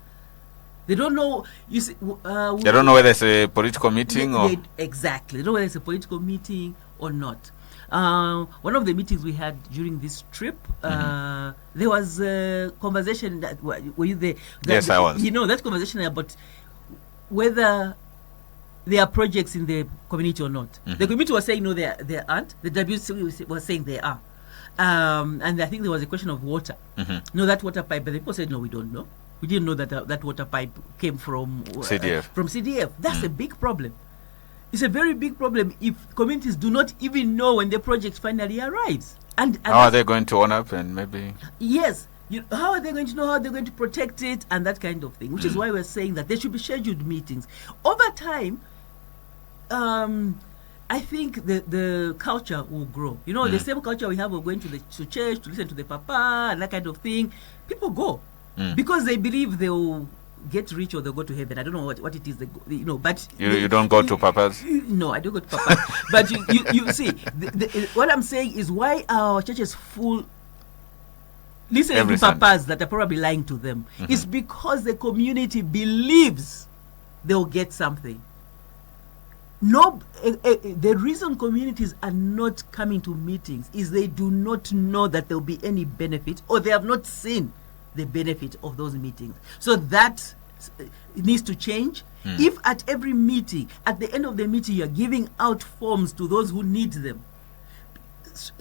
They don't know. You see, they don't know whether it's a political meeting or exactly. They don't know whether it's a political meeting or not. One of the meetings we had during this trip, there was a conversation that were you there? Yes, I was. You know, that conversation about whether there are projects in the community or not. The community was saying no, there aren't. The WC was saying there are. And I think there was a question of water. No, that water pipe. But the people said no, we don't know. We didn't know that that water pipe came from CDF. From CDF. That's a big problem. It's a very big problem if communities do not even know when the project finally arrives. And how are they going to own up and maybe? Yes. How are they going to know how they're going to protect it and that kind of thing? Which is why we're saying that there should be scheduled meetings. Over time, I think the culture will grow. You know, the same culture we have of going to church to listen to the papa and that kind of thing. People go because they believe they'll get rich or they'll go to heaven. I don't know what it is. But you don't go to papas. No, I don't go to papas. But you see, what I'm saying is why our church is full. Listening to papas that are probably lying to them is because the community believes they'll get something. No, the reason communities are not coming to meetings is they do not know that there will be any benefit, or they have not seen the benefit of those meetings. So that needs to change. If at every meeting, at the end of the meeting, you are giving out forms to those who need them,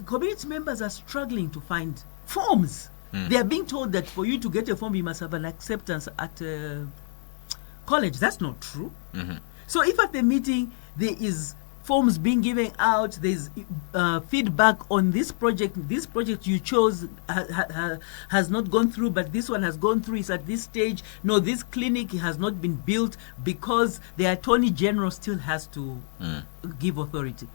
community members are struggling to find forms. They are being told that for you to get a form, you must have an acceptance at college. That's not true. So if at the meeting there is forms being given out, there's feedback on this project you chose has not gone through, but this one has gone through, it's at this stage. No, this clinic has not been built because the Attorney General still has to give authority.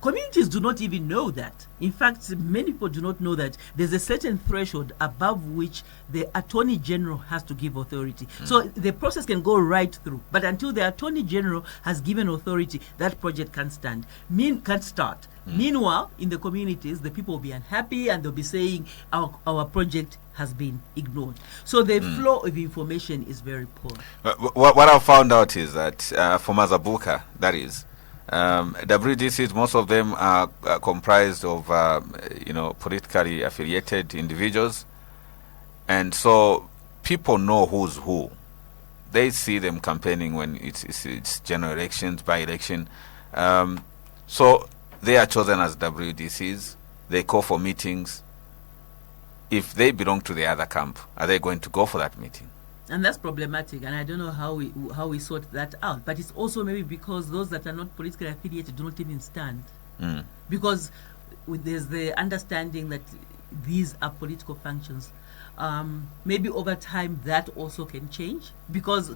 Communities do not even know that. In fact, many people do not know that there's a certain threshold above which the Attorney General has to give authority. So the process can go right through. But until the Attorney General has given authority, that project can't start. Meanwhile, in the communities, the people will be unhappy and they'll be saying our project has been ignored. So the flow of information is very poor. What I found out is that for Mazabuka, that is, WDCs, most of them are comprised of politically affiliated individuals, and so people know who's who. They see them campaigning when it's general elections, by-election. So they are chosen as WDCs. They call for meetings. If they belong to the other camp, are they going to go for that meeting? And that's problematic, and I don't know how we sort that out. But it's also maybe because those that are not politically affiliated do not even stand. Because there's the understanding that these are political functions. Maybe over time that also can change, because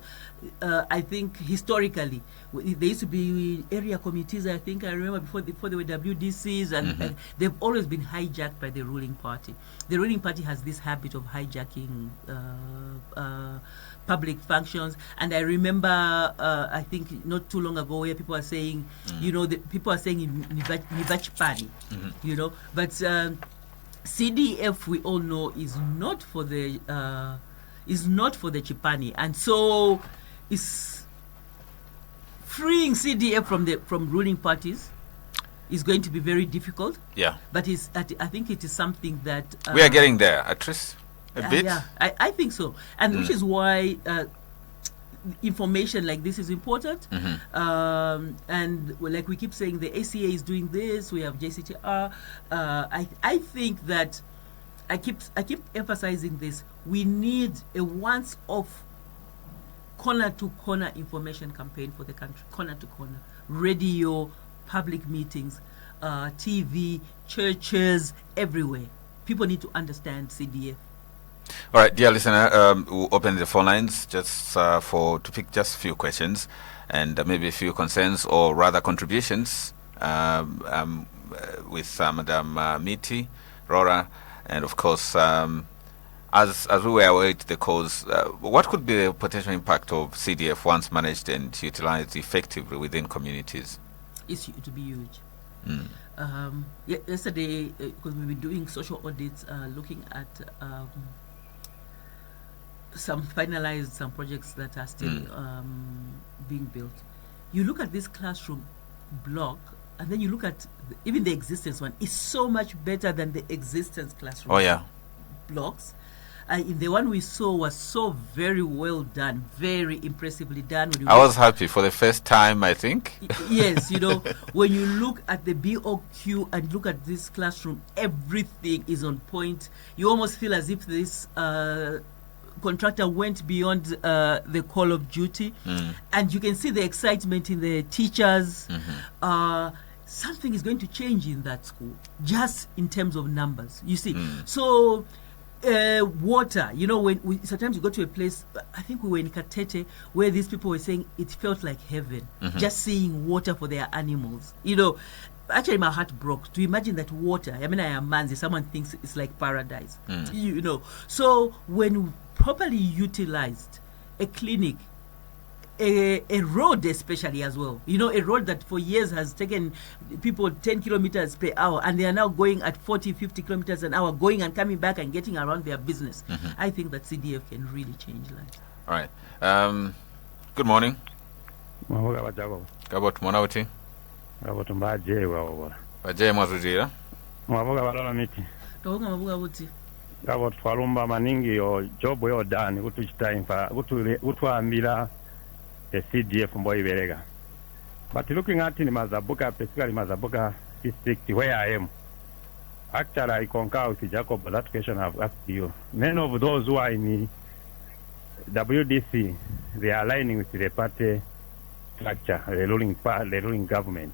I think historically there used to be area committees. I remember before they were WDCs, and they've always been hijacked by the ruling party. The ruling party has this habit of hijacking public functions, and I remember I think not too long ago where people are saying, people are saying in Nivachipani, but CDF, we all know, is not for the Chipani, and so it's freeing CDF from ruling parties is going to be very difficult. Yeah, but I think it is something that we are getting there, at least a bit. Yeah, I think so, and which is why information like this is important. And like we keep saying, the ACA is doing this. We have JCTR. I think that I keep emphasizing this. We need a once-off corner-to-corner information campaign for the country. Corner-to-corner, radio, public meetings, TV, churches, everywhere. People need to understand CDF. All right, dear listener, we'll open the phone lines just to pick just a few questions and maybe a few concerns or rather contributions with Madam Miti, Rora, and of course, as we were aware to the cause, what could be the potential impact of CDF once managed and utilized effectively within communities? It's to be huge. Yesterday, because we've been doing social audits, looking at some projects that are still being built. You look at this classroom block, and then you look at even the existence one is so much better than the existence classroom. Oh yeah. Blocks. The one we saw was so very well done, very impressively done. I was happy for the first time, I think. Yes, when you look at the BOQ and look at this classroom, everything is on point. You almost feel as if this contractor went beyond the call of duty. And you can see the excitement in the teachers. Something is going to change in that school, just in terms of numbers, you see. So water, when sometimes you go to a place, I think we were in Katete, where these people were saying it felt like heaven, just seeing water for their animals. Actually my heart broke to imagine that water, I am Manzi, someone thinks it's like paradise. So when properly utilized, a clinic, a road especially as well, a road that for years has taken people 10 kilometers per hour, and they are now going at 40-50 kilometers an hour, going and coming back and getting around their business. I think that CDF can really change lives. All right. Good morning. Gabot Monauti. Gabot Mbaje wawo. Baje mwazujira. Mwavuga balala Miti. Tohuga mavuga buti. Gabot twalumba maningi yo job yo dani kutuchita infa kutwambira the CDF Mboy Berega. But looking at in Mazabuka, specifically Mazabuka district where I am, actually I concur with Jacob on that question I've asked you. Many of those who are in the WDC, they are aligning with the party structure, the ruling government.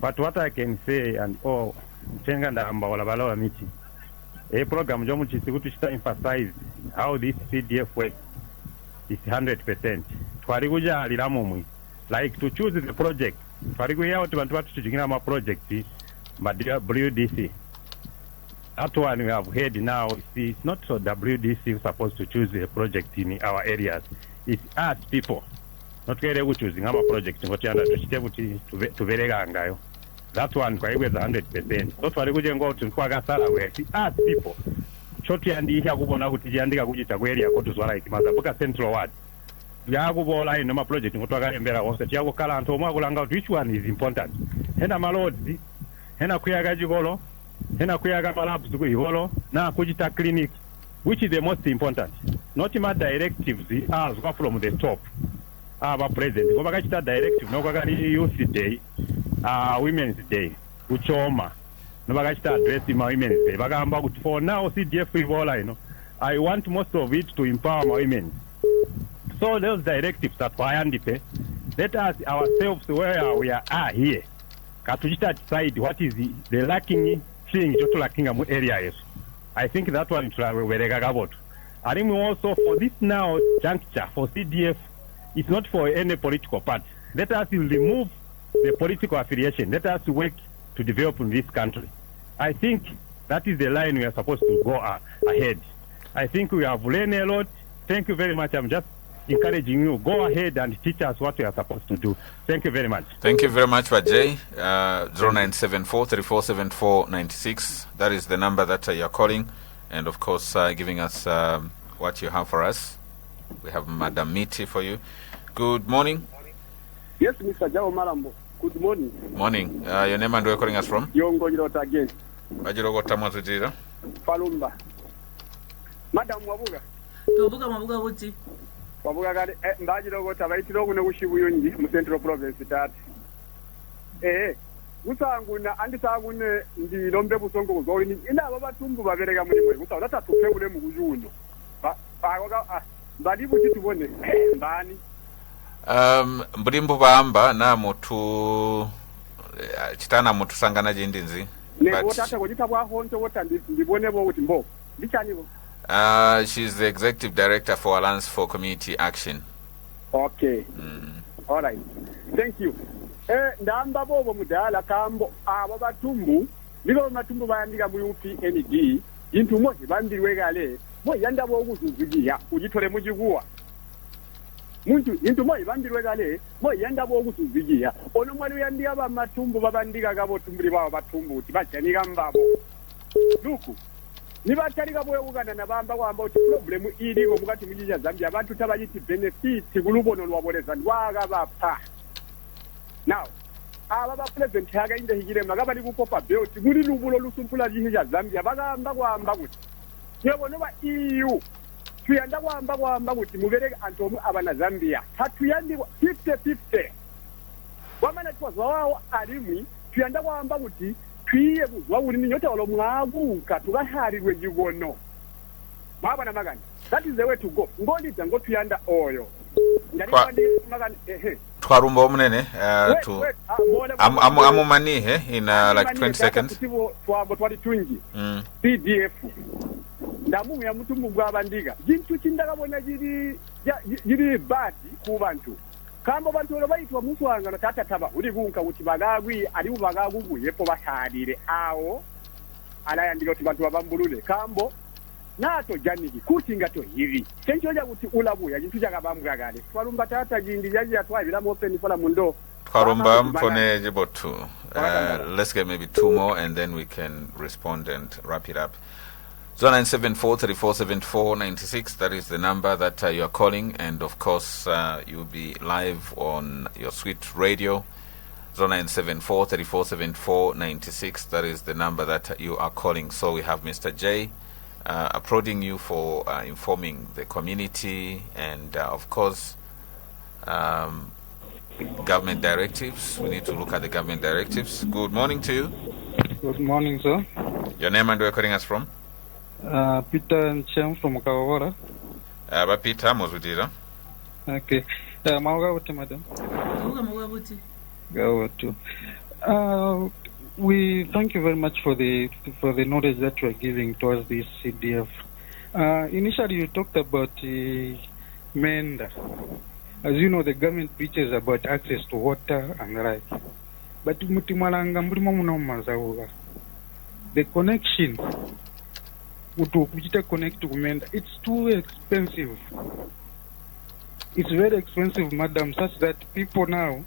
But what I can say, and Chenganda Ambawala Miti, a program Jomuchi to emphasize how this CDF works is 100%. Like to choose the project, to project, but WDC. That one we have heard now, it's not so WDC who's supposed to choose a project in our areas. It's us people. Not really choosing our project to Veregangayo. That one is 100%. Not what we go to Kwagasara, where it's us people. Shoti and Yakubona Utiandika Area, go to Mazabuka Central Ward. Yagubola in my project, Tiago Kala and Toma, which one is important? Hena Malodi, Hena Kuyagajigolo, Hena Kuyaga to Ivolo, now Kujita Clinic, which is the most important. Not my directives as go from the top. Our president, Gobagata directive, Nogagari Youth Day, Women's Day, Uchoma, Nobagata addressing my Women's Day. Bagamba for now, CDF Ivolo, I want most of it to empower my women. So those directives that let us ourselves where we are here. Katujita decide what is the lacking thing to lacking areas. I think that one is about. I think also for this now juncture for CDF, it's not for any political party. Let us remove the political affiliation. Let us work to develop in this country. I think that is the line we are supposed to go ahead. I think we have learned a lot. Thank you very much. I'm just encouraging you, go ahead and teach us what we are supposed to do. Thank you very much. Thank you very much, Vajay. 0974-3474-96. That is the number that you're calling. And of course, giving us what you have for us. We have Madam Miti for you. Good morning. Yes, Mr. Jao Marambo. Good morning. Morning. Your name and where you're calling us from? Yongo Jirota again. Wajirogota Mazujira. Falumba. Madam Wabuga. Tobuga mabuga buti. Wabuga gari Mbajirogota baitiro no Bushibuyonyi mu Central Province that. Usanguna andisangune ndilombe busongo buzoli ina babatumbu baberega muri mwe gusa datatupe ule mu kujuno. Bagoga bali buti tubone mbani. Mbulimbu bamba na mutu chitana mutu sangana jindinzi. Ne wotata kujita bwa honto wota ndibone bo kuti mbo. Bichani bo. She's the Executive Director for Alliance for Community Action. Okay. All right. Thank you. Ndamba bobo mudala kambo abo batumbu nibo matumbu bayandika mu UPND into mozi bandiriwe gale bo yanda bo kuzuzigia ujitole mujiguwa muntu into mozi bandiriwe gale bo yanda bo kuzuzigia ono mwali yandi aba matumbu babandika gabo tumbuli babo batumbu tibajanika mbabo luku nibatalika boye kugana nabamba kwamba uti problem iliko mukati mujija Zambia abantu tabayiti benefit kulubono lwaboleza ndwaga bapha. Now, aba bapresident akainde higirema gabali kukopa belt muri lubulo lusumpula lihiya Zambia bagamba kwamba kuti yebo noba EU tuyanda kwamba kuti mubereke antomu abana Zambia hatuyandi 50-50 wamana twazwa wao alimwi tuyanda kwamba kuti twiye buzwa uri ninyota walo mwaguka tugaharirwe gigono mwabana magani. That is the way to go. Ngolita ngo tuyanda oyo. Twarumba omunene to amumani in like 20 seconds. Twali tungi. PDF. Ndamu ya mutumbu gwabandiga. Jintu kindagabona jiri bati ku bantu. Kambo bantu lo bayitwa muswanga na tata taba uri gunka kuti bagagwi ali bagagugu yepo bahalire awo alayandika kuti bantu babambulule kambo nato janiki kuti ngato hivi kencho ja kuti ulabuya jintu jakabambwagale twalumba tata jindi yaji atwabira mu open fola mundo twarumba mpone jibotu. Let's get maybe 2 more and then we can respond and wrap it up. 0974-3474-96, that is the number that you are calling, and of course you'll be live on your sweet radio. 0974-3474-96, that is the number that you are calling. So we have Mr. J applauding you for informing the community, and of course government directives. We need to look at the government directives. Good morning to you. Good morning, sir. Your name and where you're calling us from? Peter and Chem from Kawara. Peter, Mozudira. Okay. Mawagawuti, madam. Gawuti. We thank you very much for the knowledge that you are giving towards this CDF. Initially, you talked about Menda. As you know, the government preaches about access to water and right. But the connection to connect to Menda, it's too expensive. It's very expensive, madam, such that people now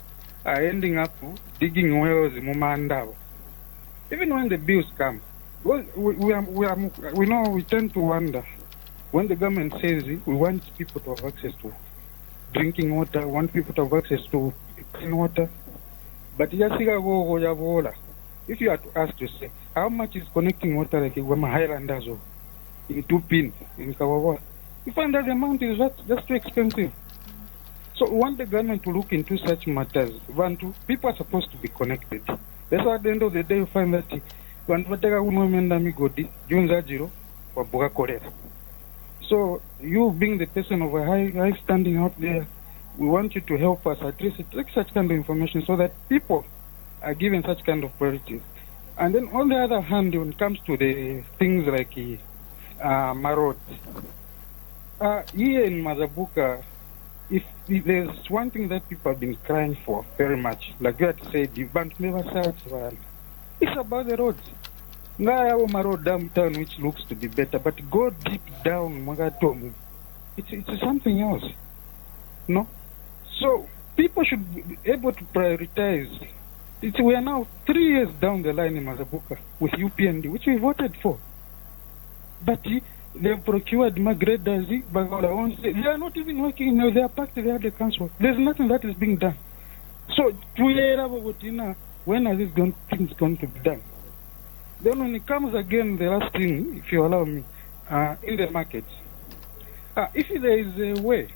are ending up digging wells in Mumandao. Even when the bills come, well, we tend to wonder when the government says we want people to have access to drinking water, want people to have access to clean water. But if you are to ask to say, how much is connecting water like Wama Highlanders in 2 pins in Kawawa? You find that the amount is just too expensive. So we want the government to look into such matters. People are supposed to be connected. That's why at the end of the day you find that so you being the person of a high standing out there, we want you to help us address it, take such kind of information so that people are given such kind of priorities. And then on the other hand, when it comes to the things like Marot, here in Mazabuka, if there's one thing that people have been crying for very much, like you had to say, the bank never starts, it's about the roads. Now I have a road downtown which looks to be better, but go deep down, Magatomu, it's something else. No? So people should be able to prioritize. We are now 3 years down the line in Mazabuka with UPND, which we voted for. But they've procured Magredaz, Bagala. They are not even working. They are packed there at the council. There's nothing that is being done. So, when are these things going to be done? Then when it comes again, the last thing, if you allow me, in the markets. If there is a way,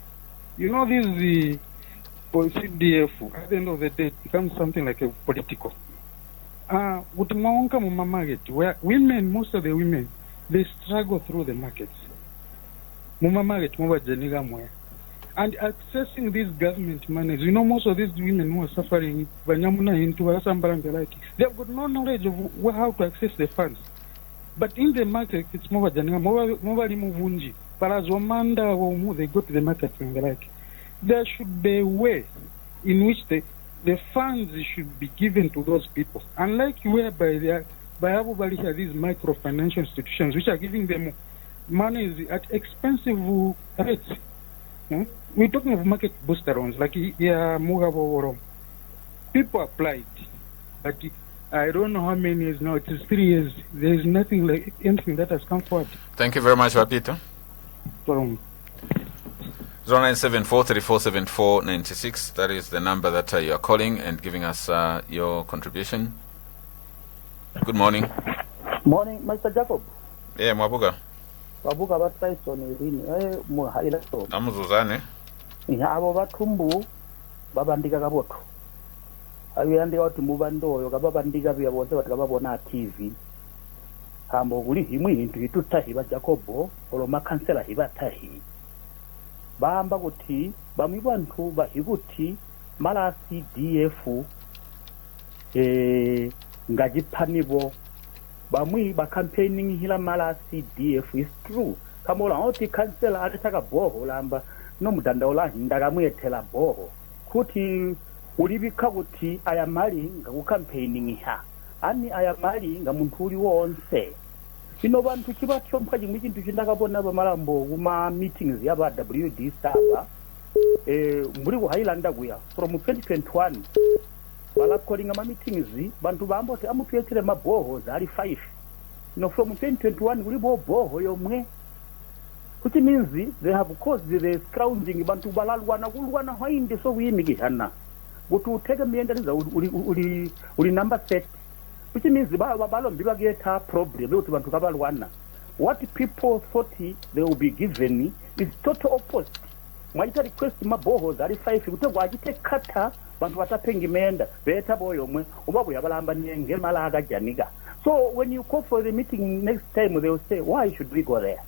this is the CDF, at the end of the day, it becomes something like a political. Where women, most of the women, they struggle through the markets. And accessing these government monies, most of these women who are suffering, they've got no knowledge of how to access the funds. But in the market, it's more they go to the market and the like. There should be a way in which the funds should be given to those people. Unlike whereby everybody has these microfinancial institutions which are giving them money at expensive rates. We're talking of market booster loans, like Mugabo. People applied, but I don't know how many years now. It is 3 years. There is nothing like anything that has come forward. Thank you very much, Peter. 0974347496. That is the number that you are calling and giving us your contribution. Good morning. Morning, Mr. Jacob. Yeah, Mazabuka. Mazabuka batayisoni yini muhayila so. Amuzuzane. Abo bathumbu babandika kabotho. Ayandika uthi mubandoyo kababandika biyabonse bathi kababona TV. Hambo kuli himwe into itutahi ba Jacobo oloma kansela hibatahi. Bahamba kuti bamwibantu bahikuti mala CDF ngajiphanibo bamwi ba campaigning hila mala CDF is true kamola oti kansela ataka boho lamba no mudandaula ndaga mwethela boho kuti ulibika kuti ayamali ngaku campaigning ha ani ayamali ngamuntu uli wonse ino bantu kibatyo mpaji mwikintu kindakabona bamalambo kuma meetings yaba WD saba muri ku Highland kuya from 2021 bala calling ama meetings bantu bambo te amupyetire maboho zali 5 no from 2021 kuli boho yomwe which means they have caused the scrounging bantu balalwana kulwana hainde so kuyimikihana kuti uteke miyendeliza uli number set which means balombi bageta problem ukuthi bantu kabalwana what people thought they will be given is total opposite mwaita request maboho zali 5 kuti kwajite kata bantu batapenga imenda beta boyomwe ubabo yabalamba nenge malaga janika. So when you call for the meeting next time they will say why should we go there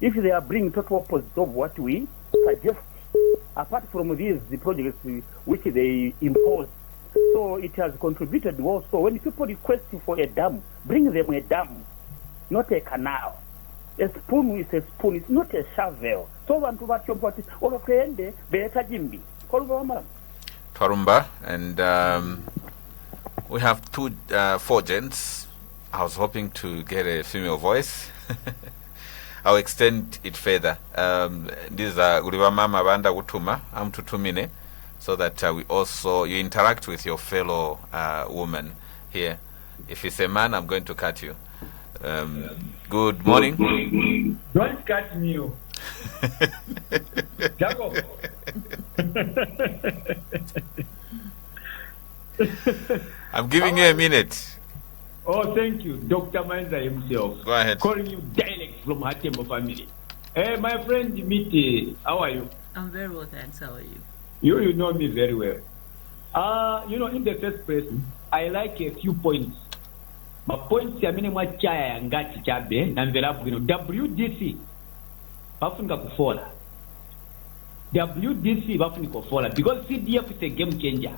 if they are bringing total opposite of what we suggest apart from these the projects which they impose. So it has contributed also when people request for a dam, bring them a dam, not a canal. A spoon is a spoon, it's not a shovel. So want to watch your party or okay beta jimbi. Twarumba, and we have 4 gents. I was hoping to get a female voice. I'll extend it further. These are Uriva Mama Banda Utuma, Amtutumine, so that you interact with your fellow woman here. If it's a man, I'm going to cut you. Good morning. Don't cut me. Jacob. I'm giving you a minute. Oh, thank you. Dr. Manza himself. Go ahead. Calling you direct from Hatembo family. Hey, my friend Miti, how are you? I'm very well, thanks. How are you? You know me very well. In the first place, I like a few points. My points are minimum chaya ngati chabe namvela WDC bafunika kufola. WDC bafunika kufola because CDF is a game changer.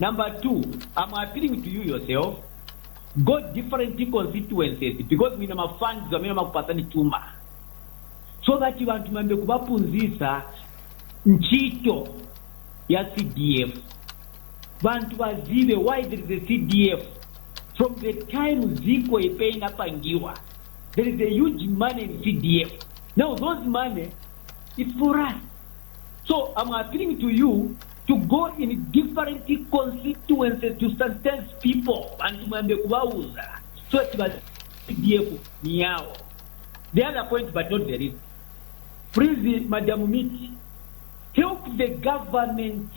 Number 2, I'm appealing to you yourself. Go different constituencies because we have funds we have kupatani chuma. So that you want to membe kubapunzisa nchito ya CDF. Bantu wazive why there is a CDF. From the time Ziko is paying up Angiwa, there is a huge money in CDF. Now those money is for us. So I'm appealing to you to go in different constituencies to sentence people and to membe kuwauza. So it's about CDF niao. The other point, but not the least. Please, Madam Miti, help the government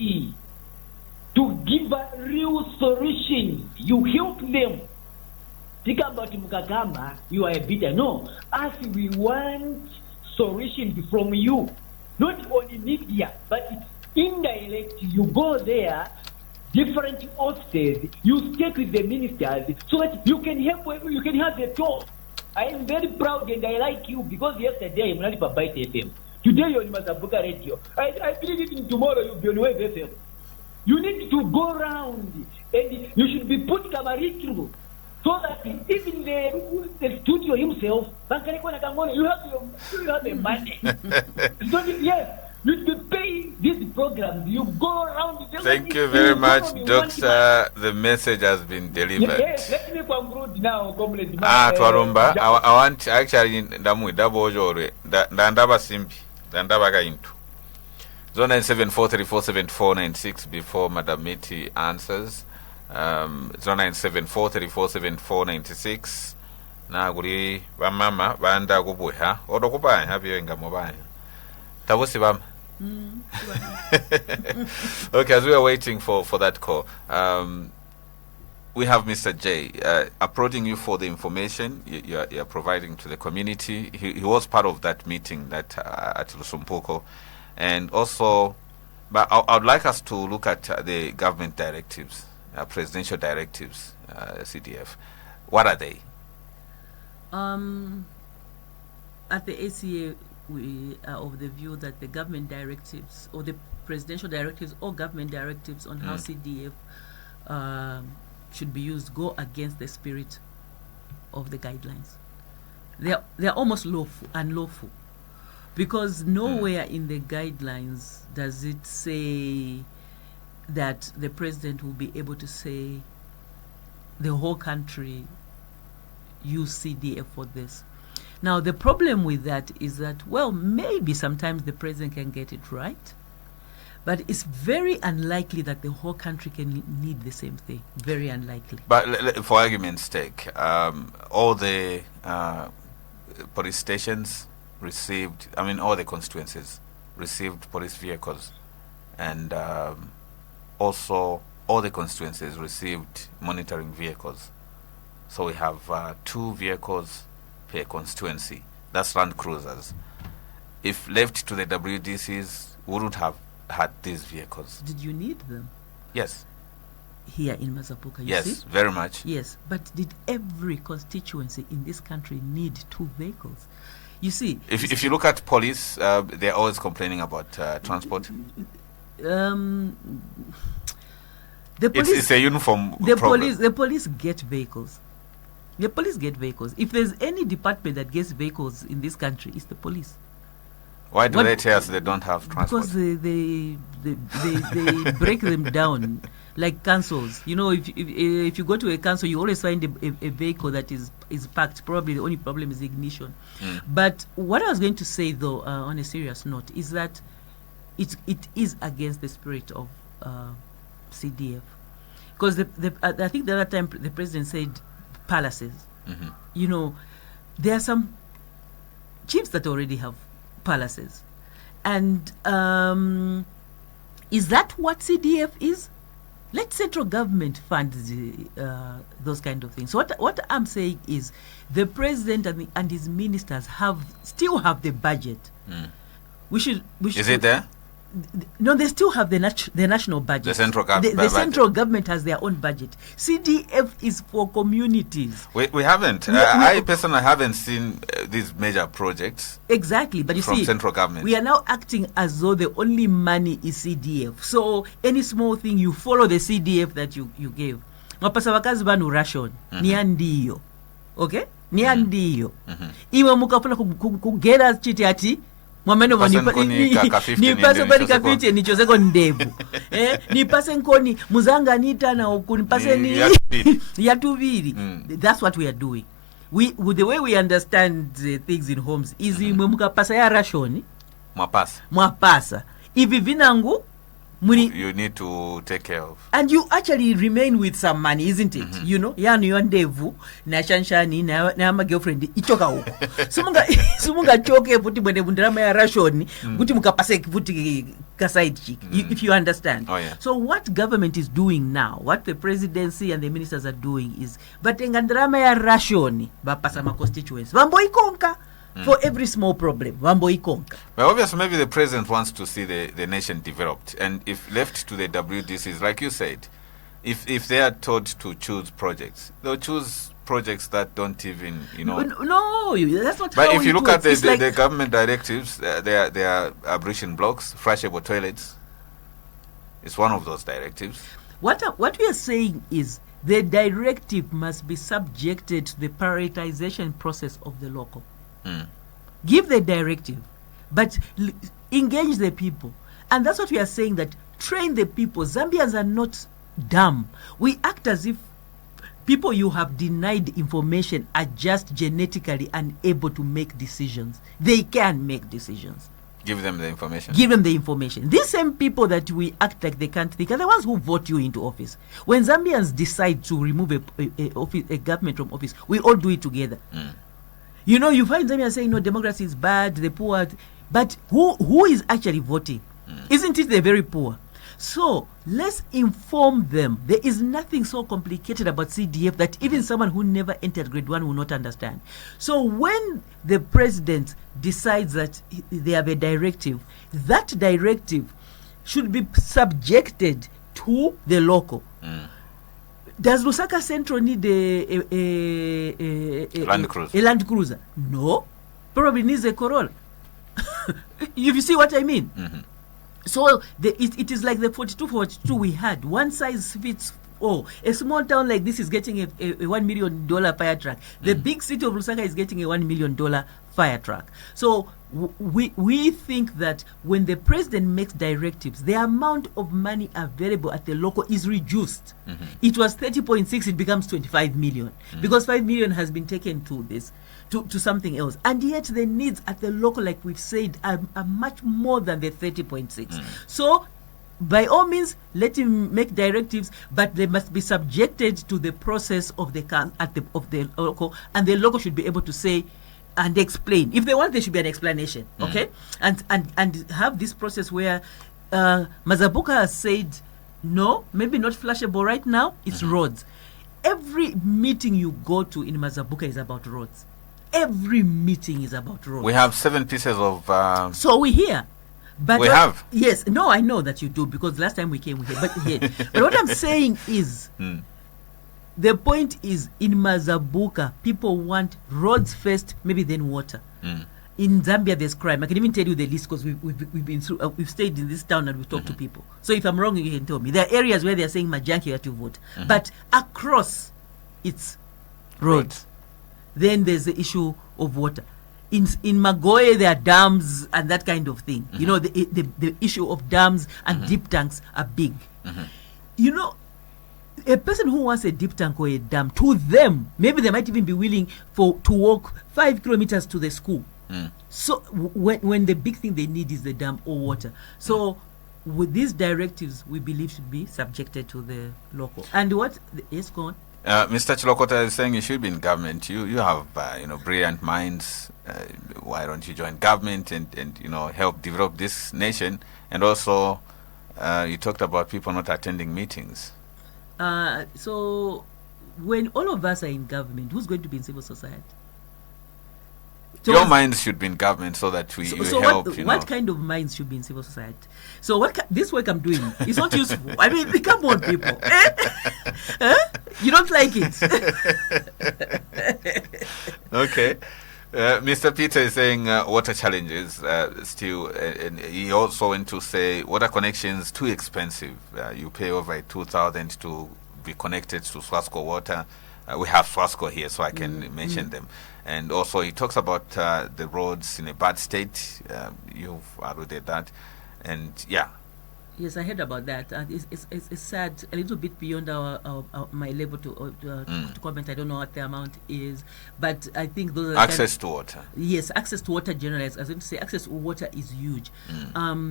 to give a real solution. You help them. Think about Mukagamba, you are a bitter. No, as we want solution from you, not only media, but indirect. You go there, different offices, you speak with the ministers, so that you can help. You can have the talk. I am very proud and I like you because yesterday I'm not by FM. Today you're on Mazabuka Radio. I believe even tomorrow you'll be on Wave FM. You need to go around and you should be put Kamari through so that even the studio himself, you have the money. So, yes, you should pay these programs. You go around. Thank you very much, Doctor. The message has been delivered. Yes, let me conclude now. Twarumba, I want actually double jore. Dandaba simpi. Dandaba ga into. 0974347496 before Madam Miti answers. 0974347496. Na guri bamama banda kubuha. Odo kubaya habyo nga mobaya. Tabusibam. Okay, as we are waiting for that call, we have Mr. J approaching you for the information you're providing to the community. He was part of that meeting that at Lusumpoko, and also, but I'd like us to look at the government directives, presidential directives, CDF. What are they? At the ACA, we are of the view that the government directives or the presidential directives or government directives on how CDF should be used go against the spirit of the guidelines. They're almost unlawful, because nowhere in the guidelines does it say that the president will be able to say the whole country use CDF for this. Now, the problem with that is that, well, maybe sometimes the president can get it right, but it's very unlikely that the whole country can need the same thing. Very unlikely. But for argument's sake, all the police stations received, all the constituencies received police vehicles, and also all the constituencies received monitoring vehicles. So we have 2 vehicles per constituency. That's Land Cruisers. If left to the WDCs, we wouldn't have had these vehicles. Did you need them? Yes. Here in Mazabuka, you see? Yes, very much. Yes, but did every constituency in this country need 2 vehicles? You see, if you look at police, they're always complaining about transport. The police, it's a uniform problem. The police get vehicles. The police get vehicles. If there's any department that gets vehicles in this country, it's the police. Why do they tell us they don't have transport? Because they break them down like councils. You know, if you go to a council, you always find a vehicle that is packed. Probably the only problem is ignition. But what I was going to say, though, on a serious note, is that it is against the spirit of CDF. Because I think the other time the president said palaces. You know, there are some chiefs that already have palaces. And is that what CDF is? Let central government fund those kind of things. So what I'm saying is the president and his ministers still have the budget. We should is it there? No, they still have the national budget. The central government. The central government has their own budget. CDF is for communities. We haven't. I personally haven't seen these major projects. Exactly, but you see, from central government. We are now acting as though the only money is CDF. So any small thing, you follow the CDF that you gave. Mapasa wakazi banu ration niya ndiyo, okay? Niya ndiyo. Iwe mukafuna kugera chiti ati mwameno nipase bali kafiti nichozeko ndevu nipase nkoni muzanga nita na oku nipase ni yatubiri. That's what we are doing. The way we understand things in homes is mwe mukapasa ya rashoni mwapasa ivi vinangu you need to take care of, and you actually remain with some money, isn't it? You know, yani yondevu na shanshani na ma girlfriend ichoka huko. Sumunga choke puti mwende bundrama ya rashoni puti mukapase puti kaside chick, if you understand. Oh, yeah. So what government is doing now, what the presidency and the ministers are doing is batengandrama ya rashoni bapasa ma constituents bambo ikonka for every small problem. Wambo ikonka. Well, obviously, maybe the president wants to see the nation developed, and if left to the WDCs, like you said, if they are told to choose projects, they'll choose projects that don't even, No, that's not. But how if you it look works. at It's like the government directives, they are ablution blocks, flushable toilets. It's one of those directives. What we are saying is the directive must be subjected to the prioritization process of the local. Give the directive, but engage the people. And that's what we are saying, that train the people. Zambians are not dumb. We act as if people you have denied information are just genetically unable to make decisions. They can make decisions. Give them the information. Give them the information. These same people that we act like they can't think are the ones who vote you into office. When Zambians decide to remove a government from office, we all do it together. You know, you find Zambia saying, no, democracy is bad, the poor. But who is actually voting? Isn't it the very poor? So let's inform them. There is nothing so complicated about CDF that even someone who never entered grade 1 will not understand. So when the president decides that they have a directive, that directive should be subjected to the local. Does Lusaka Central need a Land Cruiser? No. Probably needs a Corolla. You see what I mean? So it is like the 42 we had. One size fits all. A small town like this is getting a $1 million fire truck. The big city of Lusaka is getting a $1 million fire truck. So we think that when the president makes directives, the amount of money available at the local is reduced. It was 30.6, it becomes 25 million because 5 million has been taken to this. To something else, and yet the needs at the local, like we've said, are much more than the 30.6. So by all means, let him make directives, but they must be subjected to the process of the local, and the local should be able to say and explain. If they want, there should be an explanation, okay? And have this process where Mazabuka has said, no, maybe not flashable right now, it's roads. Every meeting you go to in Mazabuka is about roads. Every meeting is about roads. We have 7 pieces of... So we hear. But we have? Yes. No, I know that you do, because last time we came here. But what I'm saying is, the point is, in Mazabuka, people want roads first, maybe then water. In Zambia, there's crime. I can even tell you the list, because we've been through, we've stayed in this town and we've talked to people. So if I'm wrong, you can tell me. There are areas where they're saying Majanki you have to vote. But across, it's roads. Then there's the issue of water. In Magoye, there are dams and that kind of thing. You know, the issue of dams and deep tanks are big. You know, a person who wants a deep tank or a dam, to them, maybe they might even be willing to walk 5 kilometers to the school. So when the big thing they need is the dam or water. So with these directives, we believe should be subjected to the local. And what? Yes, go on. Mr. Chilokota is saying you should be in government. You have brilliant minds. Why don't you join government and help develop this nation? And also, you talked about people not attending meetings. So when all of us are in government, who's going to be in civil society? So your minds should be in government so that you help. What kind of minds should be in civil society? So this work I'm doing is not useful. I mean, come on, people. You don't like it. Okay. Mr. Peter is saying water challenges still. And he also went to say water connections too expensive. You pay over 2,000 to be connected to Swasco water. We have Swasco here, so I can mention them. And also he talks about the roads in a bad state. You've alluded that. And yeah. Yes, I heard about that. It's sad, a little bit beyond my level to comment. I don't know what the amount is, but I think those are access to water. Yes, access to water generally. As I was going to say, access to water is huge.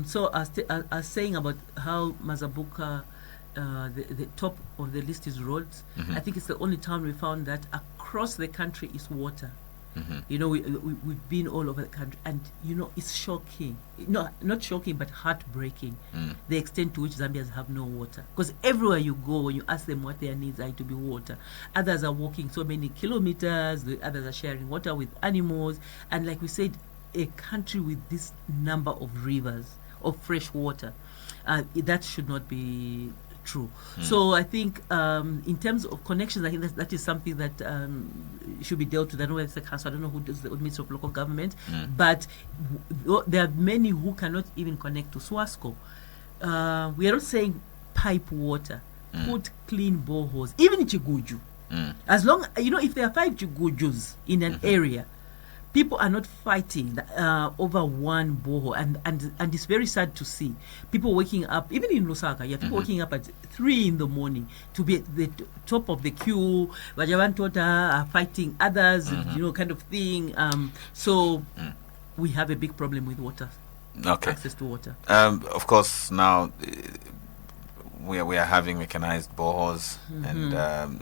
So I was saying about how Mazabuka, the top of the list is roads. I think it's the only town we found that across the country is water. You know, we've been all over the country, and it's shocking. No, not shocking, but heartbreaking. The extent to which Zambians have no water. Because everywhere you go, when you ask them what their needs are, to be water. Others are walking so many kilometers. The others are sharing water with animals. And like we said, a country with this number of rivers of fresh water, that should not be true. So I think in terms of connections, I think that is something that should be dealt with. I don't know if it's the council, I don't know who does the Ministry of Local Government, but there are many who cannot even connect to Swasco. We are not saying pipe water, put clean boreholes, even in Chiguju. As long, if there are 5 Chigujus in an area, people are not fighting over one borehole, and it's very sad to see people waking up, even in Lusaka, you have people waking up at 3 in the morning to be at the top of the queue. Vajavantota are fighting others, kind of thing. So we have a big problem with water. Okay. Access to water. Of course, now we are having mechanized boreholes, and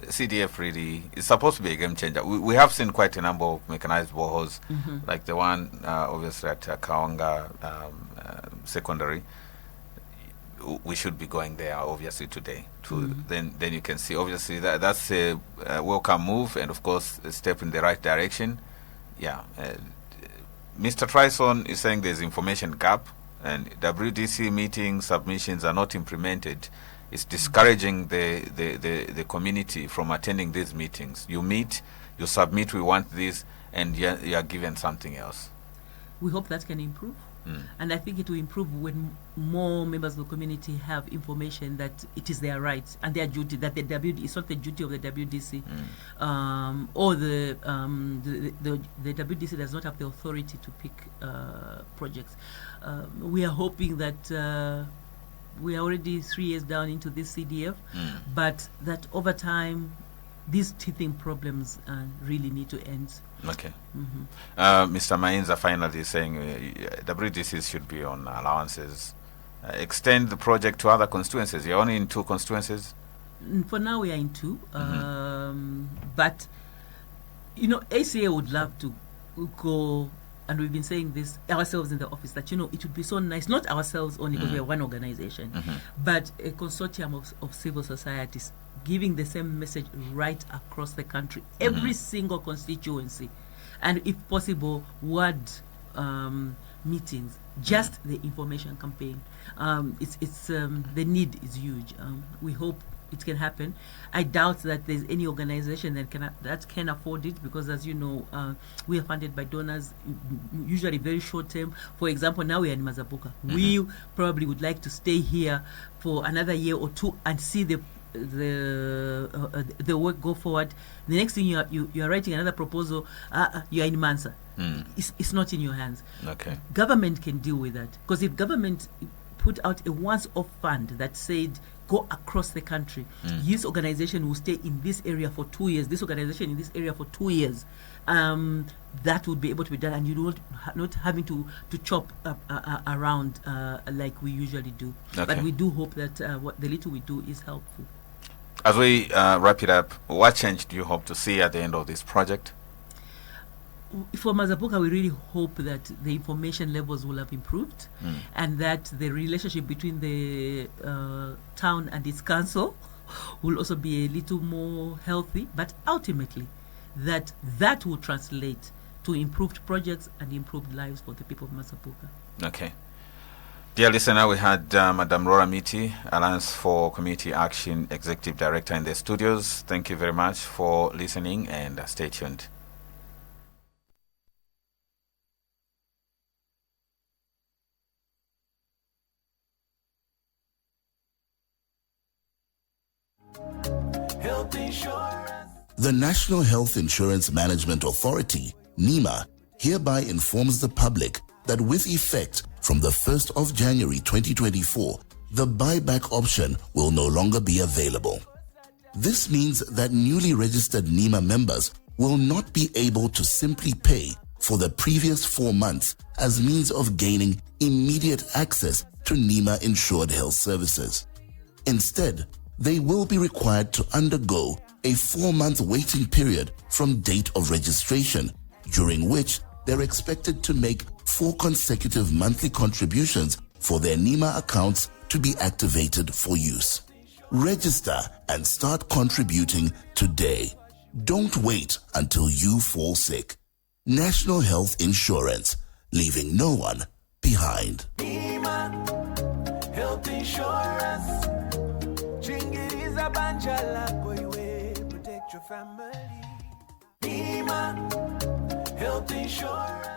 CDF really is supposed to be a game changer. We have seen quite a number of mechanized boreholes, like the one obviously at Kawanga Secondary. We should be going there obviously today. Then you can see obviously that's a welcome move, and of course a step in the right direction. Yeah, Mr. Trison is saying there's information gap, and WDC meeting submissions are not implemented. It's discouraging the community from attending these meetings. You meet, you submit, we want this, and you are given something else. We hope that can improve. And I think it will improve when more members of the community have information that it is their right and their duty, that it's not the duty of the WDC, or the WDC does not have the authority to pick projects. We are hoping that we are already 3 years down into this CDF, but that over time, these teething problems really need to end. Okay. Mr. Mainza finally is saying WDCs should be on allowances. Extend the project to other constituencies. You're only in 2 constituencies? For now, we are in 2. But, ACA would love to go, and we've been saying this ourselves in the office, that, it would be so nice, not ourselves only because we are one organization, but a consortium of civil societies giving the same message right across the country, every single constituency, and if possible, ward meetings, just the information campaign. It's the need is huge. We hope it can happen. I doubt that there's any organization that can afford it, because, as you know, we are funded by donors, usually very short term. For example, now we are in Mazabuka. We probably would like to stay here for another year or 2 and see the work go forward. The next thing you are writing another proposal, you are in Mansa. It's not in your hands. Okay. Government can deal with that, because if government put out a once-off fund that said go across the country, this organization will stay in this area for 2 years, this organization in this area for 2 years, that would be able to be done, and you not having to chop around like we usually do. Okay. But we do hope that what the little we do is helpful. As we wrap it up, what change do you hope to see at the end of this project? For Mazabuka, we really hope that the information levels will have improved, and that the relationship between the town and its council will also be a little more healthy, but ultimately that will translate to improved projects and improved lives for the people of Mazabuka. Okay. Dear listener, we had Madam Rora Miti, Alliance for Community Action Executive Director, in the studios. Thank you very much for listening, and stay tuned. The National Health Insurance Management Authority, NEMA, hereby informs the public that with effect from the 1st of January 2024, the buyback option will no longer be available. This means that newly registered NEMA members will not be able to simply pay for the previous 4 months as means of gaining immediate access to NEMA insured health services. Instead, they will be required to undergo a 4-month waiting period from date of registration, during which they're expected to make 4 consecutive monthly contributions for their NEMA accounts to be activated for use. Register and start contributing today. Don't wait until you fall sick. National Health Insurance, leaving no one behind. NEMA Health Insurance. Chingiriza banjala boywe, protect your family. NEMA Health Insurance.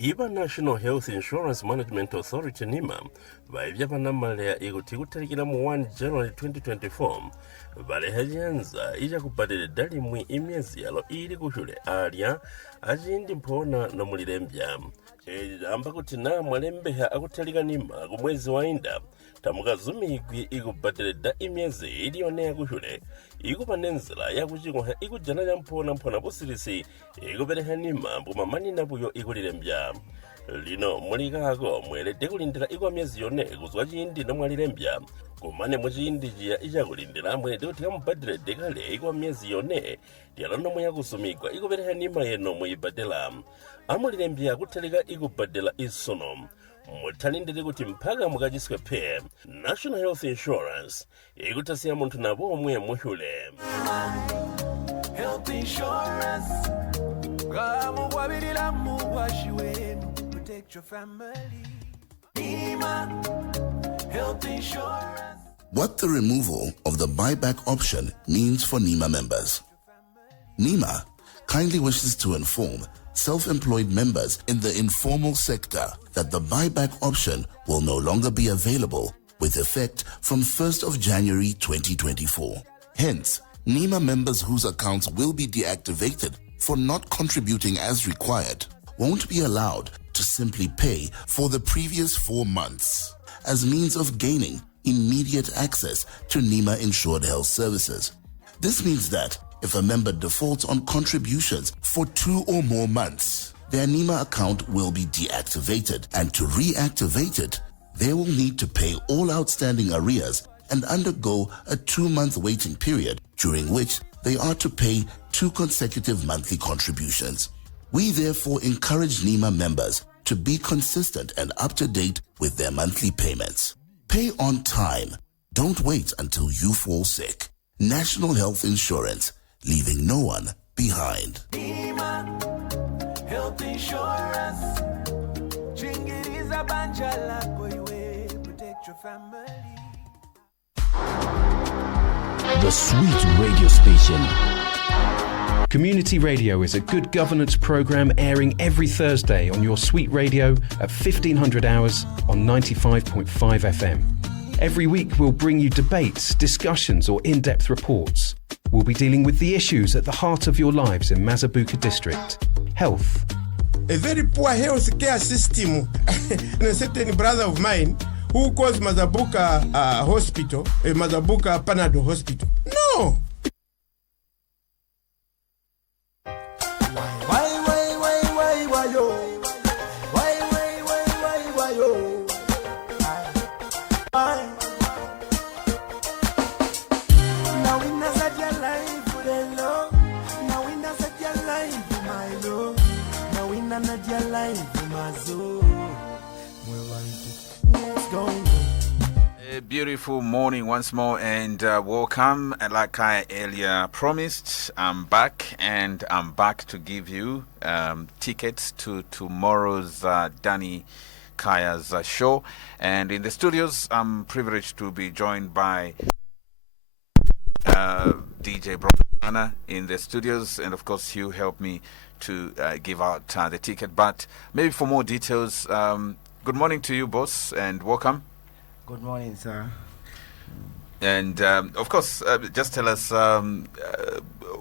Iba National Health Insurance Management Authority NEMA vaivya vanamalaya ikuti kutalikira mu 1 January 2024 valehajanza ija kupadele dali mwi imyezi yalo ili kushule alya ajindi mpona na mulirembya amba kuti na mwalembeha akutalika NEMA kumwezi wa inda tamukazumigwi ikupadele da imyezi iliyonea kushule ikupanenzela yakuchikoha ikujana ya mpona busirisi ikupereha NEMA mbumamani nabuyo ikulirembya lino mulikako mwelede kulindira ikwa myezi yone kuzwa chindi na mwalirembya kumane muchiyindichiya ichakulindiramu eti kuti kamubatire dekale kwa myezi yone lyalonomwe yakusumikwa ikupereka nima yeno muyibatela amulilembya kuthalika ikubatela isono muthalindire kuti mpaka mukachiswe phe National Health Insurance ikutasiya munthu nabo omwe muhule Health insurance. Protect your family. Nima. Health insurance. What the removal of the buyback option means for NEMA members. NEMA kindly wishes to inform self-employed members in the informal sector that the buyback option will no longer be available with effect from 1st of January 2024. Hence, NEMA members whose accounts will be deactivated for not contributing as required won't be allowed to simply pay for the previous 4 months as means of gaining immediate access to NEMA insured health services. This means that if a member defaults on contributions for 2 or more months, their NEMA account will be deactivated, and to reactivate it, they will need to pay all outstanding arrears and undergo a 2-month waiting period, during which they are to pay 2 consecutive monthly contributions. We therefore encourage NEMA members to be consistent and up to date with their monthly payments. Pay on time. Don't wait until you fall sick. National Health Insurance, leaving no one behind. Nima. Health insurance. Chingiriza banjala koiwe. Protect your family. The Sweet Radio Station. Community radio is a good governance program airing every Thursday on your Sweet Radio at 1500 hours on 95.5 FM. Every week we'll bring you debates, discussions or in-depth reports. We'll be dealing with the issues at the heart of your lives in Mazabuka district. Health. A very poor health care system. And a certain brother of mine who calls Mazabuka hospital, a Mazabuka Panado hospital. No! A beautiful morning once more, and welcome. And like I earlier promised, I'm back, and I'm back to give you tickets to tomorrow's Danny Kaya's show. And in the studios, I'm privileged to be joined by DJ Brother in the studios, and of course you help me to give out the ticket. But maybe for more details, good morning to you, boss, and welcome. Good morning, sir. And of course, just tell us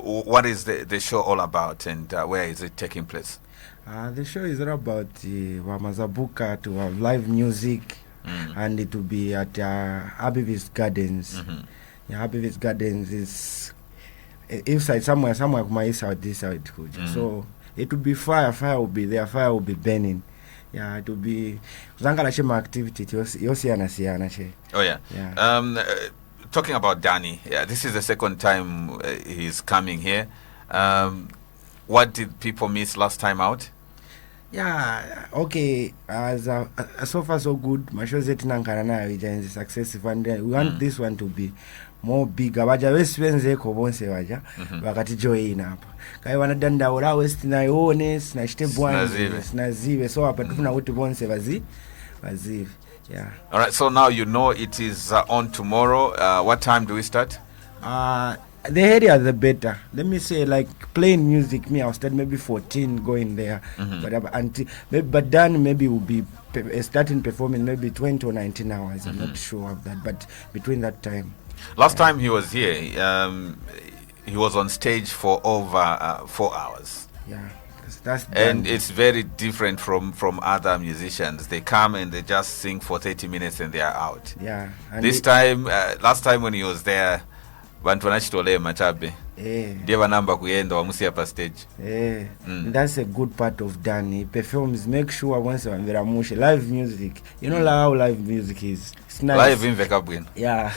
what is the show all about, and where is it taking place? The show is all about Mazabuka, to have live music, and it will be at Abivis Gardens. Yeah, Abivis Gardens is east side, somewhere from my east side, this side. So it will be fire will be there, fire will be burning. Yeah, it will be Zangalashima activity. Oh yeah. Talking about Danny, this is the second time he's coming here. What did people miss last time out? Yeah, okay. So far so good. My show is successful, and we want this one to be more bigger. Waja wesipenze ko bonse waja wakati join hapa. Kai wanadanda ora west na yones na shitebwana na zive, so hapa tufuna kuti bonse wazive. Yeah. All right, so now you know it is on tomorrow. What time do we start? The earlier the better. Let me say, like playing music, I'll start maybe 14 going there. But then maybe we'll be starting performing maybe 20 or 19 hours. I'm not sure of that, but between that time. Last time he was here, he was on stage for over 4 hours. Yeah. And it's very different from other musicians. They come and they just sing for 30 minutes and they are out. Yeah. This time, last time when he was there, ndiye number kuyenda wamusiya pa stage. That's a good part of Danny. Performs, make sure once wamvera mushe live music. You know how live music is. It's nice. Live in Vekabwin. Yeah.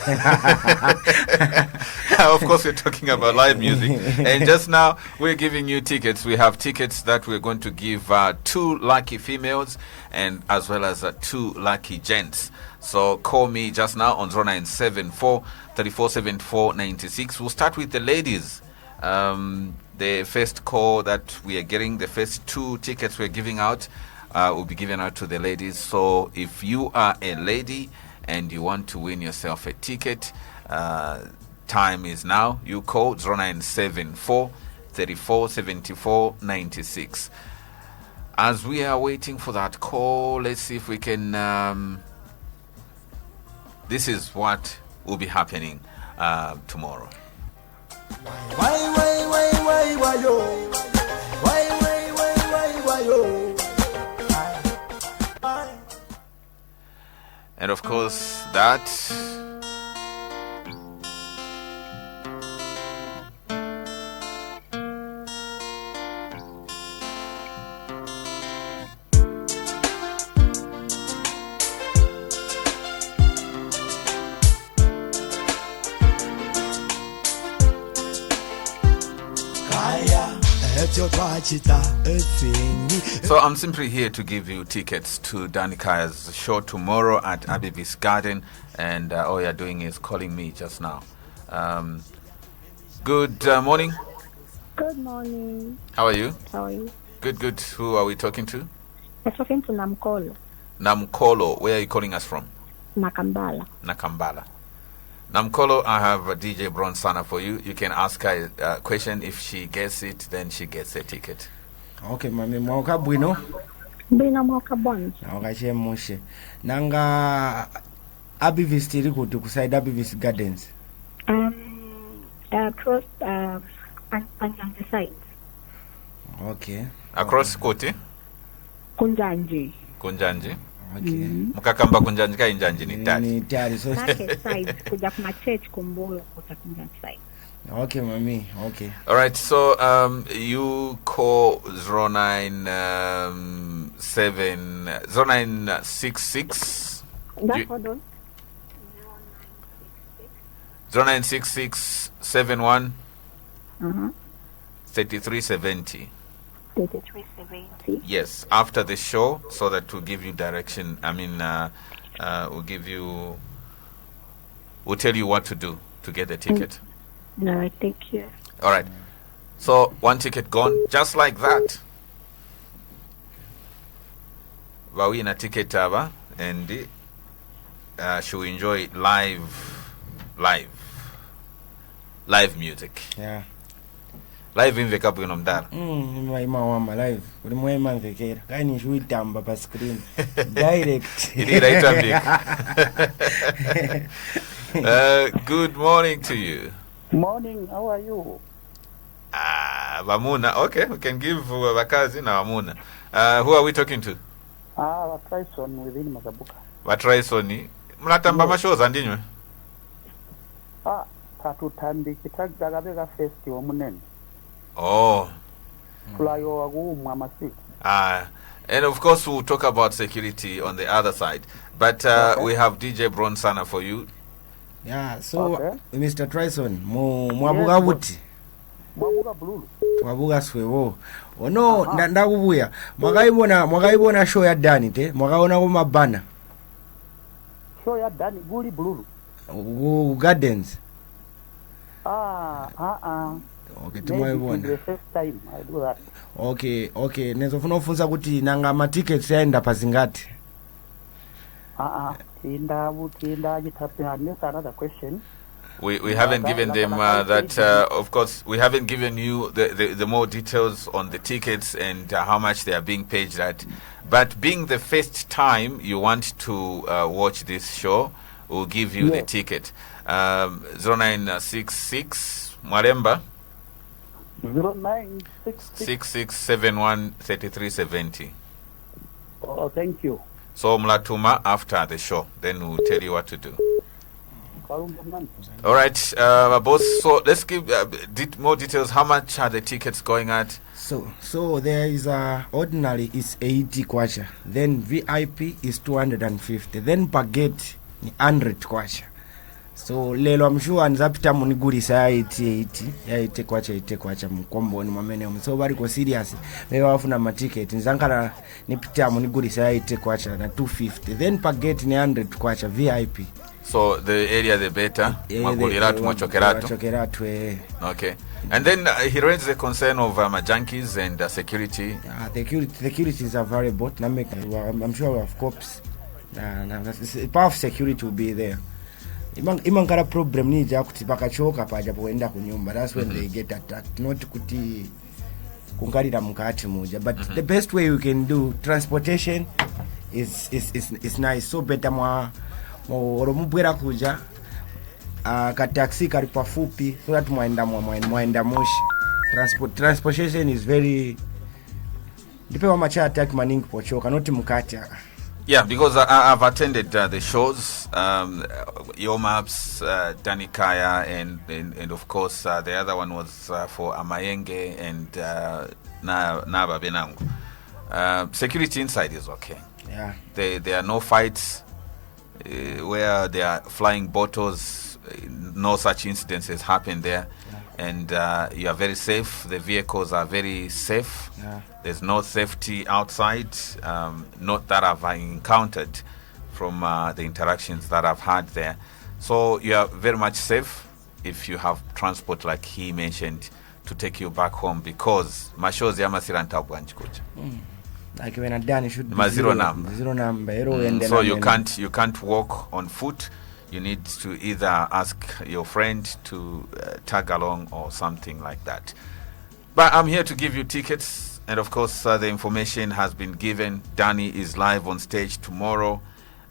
Of course, we're talking about live music. And just now, we're giving you tickets. We have tickets that we're going to give 2 lucky females and as well as 2 lucky gents. So call me just now on 0974 3474 96. We'll start with the ladies. The first call that we are getting, the first 2 tickets we're giving out, will be given out to the ladies. So if you are a lady and you want to win yourself a ticket, time is now. You call 0974 3474 96. As we are waiting for that call, let's see if we can. This is what will be happening tomorrow. Why, yo? Why, yo? And of course, that. So I'm simply here to give you tickets to Danikaya's show tomorrow at Abivis Garden, and all you're doing is calling me just now. Good morning. Good morning. How are you? How are you? Good. Who are we talking to? I'm talking to Namkolo. Namkolo. Where are you calling us from? Nakambala. Namkolo, I have a DJ Bronsana for you. You can ask her a question. If she gets it, then she gets a ticket. Okay, mami, mwaka bwino? Bwino mwaka bwino. Mwaka mushe. Nanga Abivis tiri kuti kuside Abivis Gardens? Across Panjanji side. Okay. Across Koti? Kunjanji. Okay. Mukakamba Kunjanji ka Injanji ni tari. Ni tari. So side kuja kuma church kumbuyo kuta Kunjanji side. Okay, mami. Okay. All right. So you call 0966. Hold on. 0966 71 3370. 3370. Yes, after the show, so that we'll give you direction. We'll tell you what to do to get the ticket. No, thank you. All right. So 1 ticket gone, just like that. Wawina ticket aba, and she will enjoy live music. Yeah. Live in Veka Bwino Mdala. Wama live. Uri mwema mvekera. Kaini shui tamba pa screen. Direct. Good morning to you. Morning, how are you? Vamuna. Okay, we can give Vakazi na Vamuna. Who are we talking to? Vatraison within Mazabuka. Vatraisoni. Mnatamba mashows andinywe? Tatutambi kitagagabega festival munene. Oh. And of course we'll talk about security on the other side. But we have DJ Bronsana for you. Yeah, so Mr. Trison, mwabuga wuti? Mwabuga blulu. Mwabuga swewo. Ono ndakubuya. Mwakaibona show ya Dani te? Mwakaona kuma bana? Show ya Dani guli blulu. Gardens. Okay, maybe the first time I do that. Okay. Nezofuna ufunza kuti nanga ma tickets yaenda pazingati. Another question. We haven't given them that. Of course, we haven't given you the more details on the tickets and how much they are being paid at. But being the first time you want to watch this show, we'll give you the ticket. 0966 Maremba. 0966713370. Oh, thank you. So Mlatuma after the show, then we'll tell you what to do. All right, boss. So let's give more details. How much are the tickets going at? So there is ordinary is 80 kwacha, then VIP is 250, then paget 100 kwacha. So lelo I'm sure nzapita munigulisa ya 80 kwacha mkombo ni mwamene so bari ko serious bewa wafuna maticket nzankala nipita munigulisa ya 80 kwacha na 250, then paget ni 100 kwacha VIP. So the area the better. Okay. And then he raised the concern of junkies and security. The securities are variable. I'm sure we have cops. Part of security will be there. Imangara problem ni ja kuti pakachoka paja poenda kunyumba. That's when they get attacked. Not kuti kungalira mukati muja. But the best way you can do transportation is nice. So better oromubwera kuja ka taxi kari pafupi so that mwaenda moshi. Transportation is very dipewa macha attack maningi pochoka not mukati. Yeah, because I've attended the shows, Your Maps, Danikaya, and of course the other one was for Amayenge and Naba Benangu. Security inside is okay. Yeah. There are no fights where they are flying bottles. No such incidences happen there. Yeah. And you are very safe. The vehicles are very safe. Yeah. There's no safety outside, not that I've encountered from the interactions that I've had there. So you are very much safe if you have transport like he mentioned to take you back home, because mashozi yamasiranta bwanjikucha. Like when I'm done, it should be zero number. So you can't walk on foot. You need to either ask your friend to tag along or something like that. But I'm here to give you tickets. And of course, the information has been given. Danny is live on stage tomorrow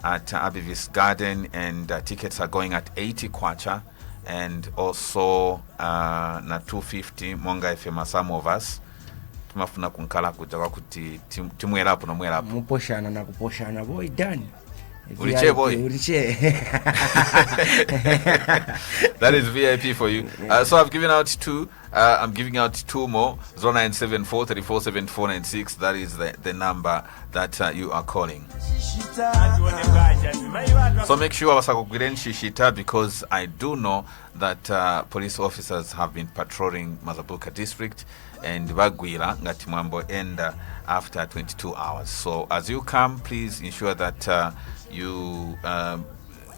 at Abivis Garden, and tickets are going at 80 kwacha, and also na 250 monga FM. Some of us tumafuna kunkala kujawa kuti timwera hapo na mwera hapo. Muposhana na kuposhana boy Danny. Uliche boy. That is VIP for you. So I've given out two. I'm giving out two more. 0974 347496. That is the number that you are calling. So make sure wasakugwiren shishita, because I do know that police officers have been patrolling Mazabuka district and bagwira ngati mwambo end after 22 hours. So as you come, please ensure that you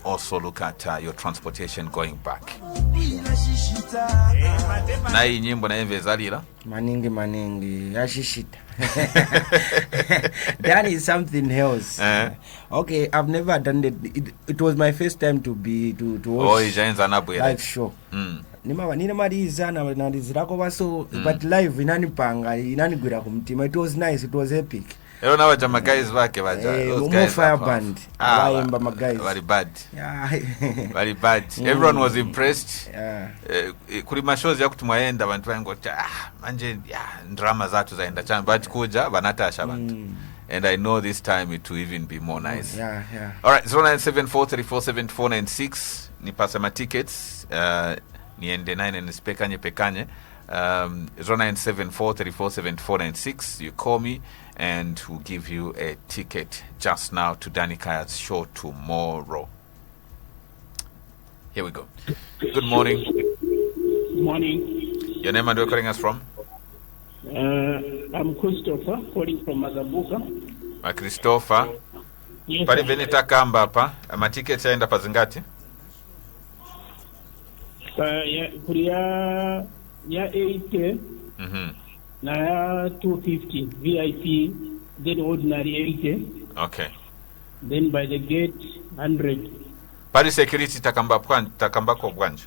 also look at your transportation going back. Na hii nyimbo na emve zalira maningi yashishita. That is something else. Okay, I've never done it was my first time to watch live show. Ninamaliza nalizirako baso, but live inanigwira kumtima. It was nice, it was epic. Ero na waja guys wake waja. Those guys fire band. Guys. Very bad. Yeah. Very bad. Everyone was impressed. Yeah. Kuri mashozi ya kutumwaenda bantu bango manje drama zatu zaenda chana, but kuja banatasha bantu. And I know this time it will even be more nice. Yeah. All right, 0974347496 nipasa ma tickets niende 9 and pekanye 0974347496. You call me and we'll give you a ticket just now to Danikaya's show tomorrow. Here we go. Good morning. Good morning. Your name and where you're calling us from? I'm Christopher, calling from Mazabuka. Christopher. Yes. Pali venita kamba hapa. Ma tickets yaenda pazingati? Ya 80 na ya 250 VIP, then ordinary 80. Okay. Then by the gate 100. Pali security takamba kwa bwanja.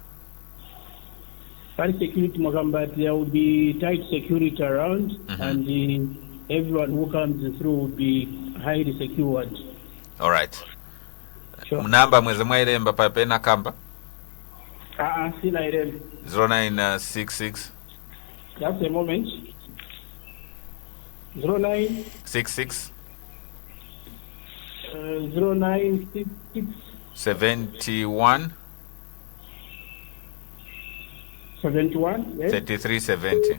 Pali security magamba, there will be tight security around, and everyone who comes through will be highly secured. All right. Sure. Mnamba mweze mwairemba papena kamba? Sina iremba. 0966. Just a moment. 0966 0966 71 71, yes. 3370.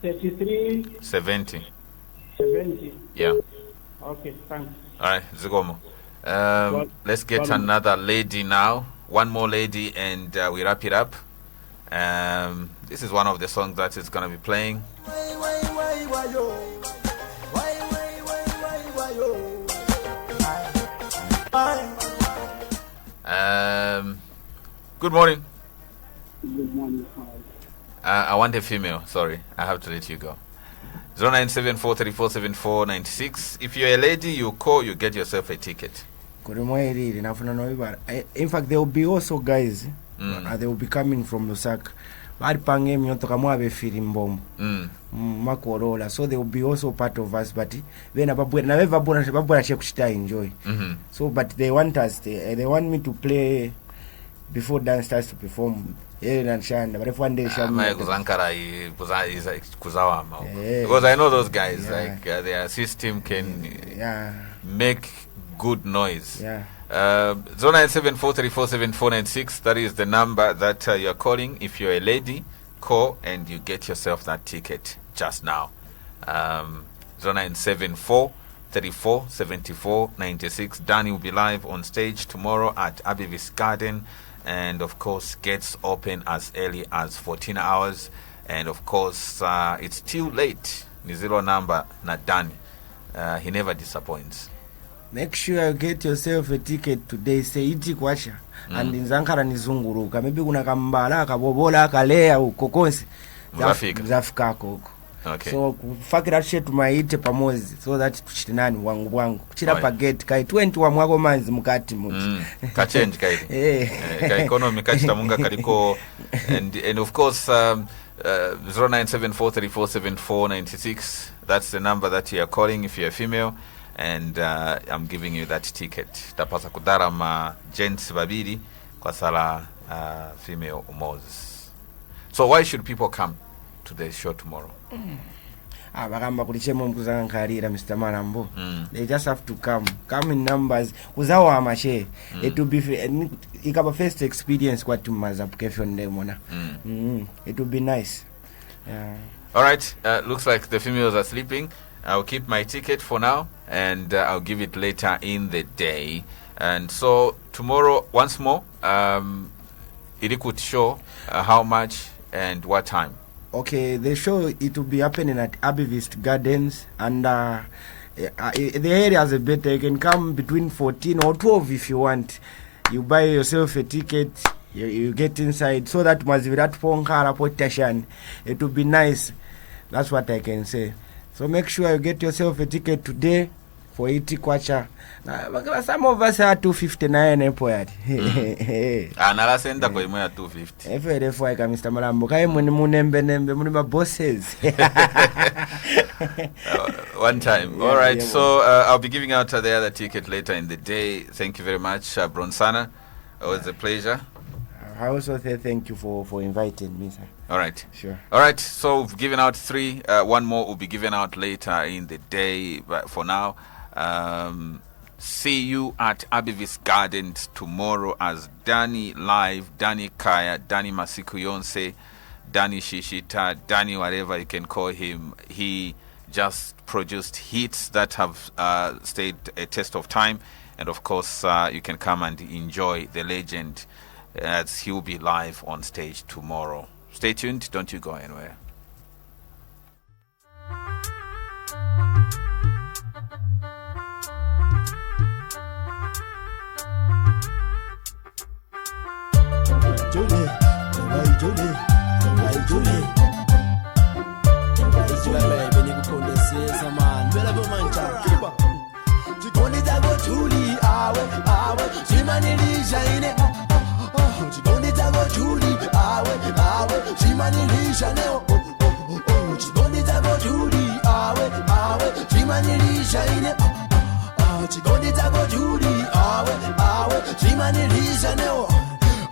3370. Yeah. Okay, thanks. All right, Zigomo. Let's get another lady now. One more lady, and we wrap it up. This is one of the songs that is going to be playing. Good morning. Good morning. I want a female. Sorry, I have to let you go. 09743474496. If you're a lady, you call, you get yourself a ticket. In fact, there will be also guys. They will be coming from Lusaka. So they will be also part of us, but enjoy. So, but they want us. They want me to play before dance starts to perform. Because I know those guys, like their system can make good noise. 09743474496. That is the number that you're calling. If you're a lady, call and you get yourself that ticket just now. 0974347496. Danny will be live on stage tomorrow at Abivis Garden. And of course, gates open as early as 14 hours. And of course, it's still late. Nizilo number Nadani. He never disappoints. Make sure you get yourself a ticket today. Say iti kwacha. And in Zankara nizunguruka. Maybe kuna kambala, kabobola, kalea, ukokonsi. Zafika koko. Okay. So fakira shetu maite pamozi so that tuchitinani wangu kuchira pageti kai 20 wa mwago manzi mukati muti ka change kai ka economy kachita munga kaliko and of course 0974347496. That's the number that you are calling if you're a female, and I'm giving you that ticket. Tapasa kudara ma gents babiri kwa sala female umos. So why should people come to the show tomorrow? Mr. Marambo. They just have to come in numbers. It will be a first experience what to Mazabuka it will be nice. All right, looks like the females are sleeping. I'll keep my ticket for now, and I'll give it later in the day. And so tomorrow, once more, it could show how much and what time. Okay, the show, it will be happening at Abivist Gardens, and the area is better. You can come between 14 or 12 if you want. You buy yourself a ticket, you get inside, so that it will be nice. That's what I can say. So make sure you get yourself a ticket today for Iti Kwacha. Some of us are 259 airport. Anala senda kwa imo ya 250. Therefore, I can Mr. Marambo. Kai munembe bosses. One time. All right. So I'll be giving out the other ticket later in the day. Thank you very much, Bronsana. It was a pleasure. I also say thank you for inviting me, sir. All right. Sure. All right. So we've given out 3. One more will be given out later in the day. But for now, see you at Abivis Gardens tomorrow as Danny Live, Danny Kaya, Danny Masiku Yonse, Danny Shishita, Danny whatever you can call him. He just produced hits that have stayed a test of time. And of course, you can come and enjoy the legend as he will be live on stage tomorrow. Stay tuned. Don't you go anywhere.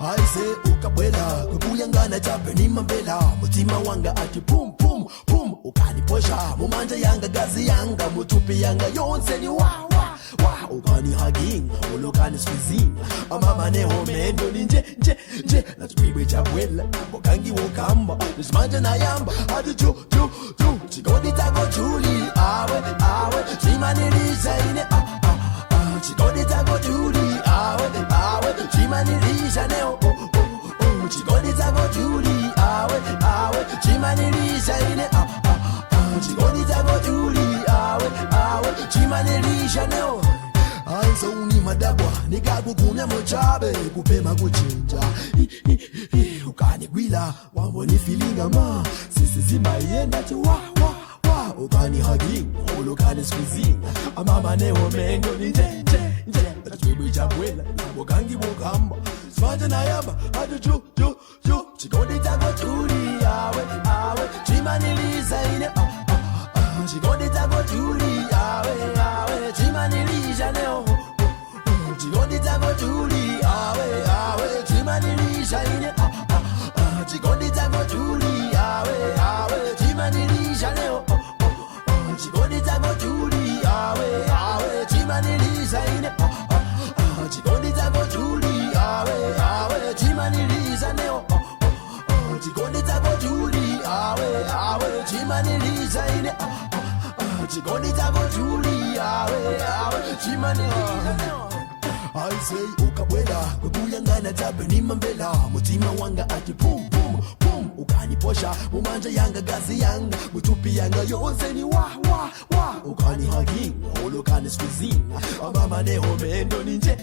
I say ukabwela kukuyangana chape ni mambela mutima wanga ati pum pum pum ukani posha mumanja yanga gazi yanga mutupi yanga yonse ni wa ukani hugging ulokani squeezing amama ne homendo ni nje natubibwe cha chibwela bokangi wokamba manje nayamba ati ju chigodi tako Julie awe chimanilisha ine chigodi tako Julie awe chimanilisha neo chigodi tako Julie awe chimanilisha ine chigodi tako Julie awe chimanilisha neo aizo uni madabwa nikakukumya mochabe kupema kuchinja ukanigwila wamboni filinga ma sisi zima yenda ti wa ukani hagi ulukani squeezing amama neo mengo ni nje chibwi chabwela bokangi bokamba smanje nayamba adu ju chigodi tako Julie awe chimaniliza ine chigodi tako Julie awe chimaniliza neo chigodi tako Julie awe chimanilisha ine chigodi tako Julie awe chimanilisha neo chigodi tako Julie awe chimanilisha ine chigodi tako Julie awe chimanilisha neo chigodi tako Julie awe chimanilisha ine chigodi tako Julie awe chimanilisha neo I say ukabwela kwekuyangana tabe nimambela mutima wanga ati pum ukaniposha mumanja yanga gazi yanga mutupi yanga yonse ni wa ukani hagi ulukani squeezing amama neho mendo ni nje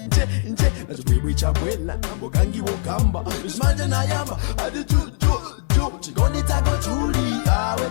nachibwi chabwela bokangi wokamba manje nayamba ati ju chigoni tako Julie awe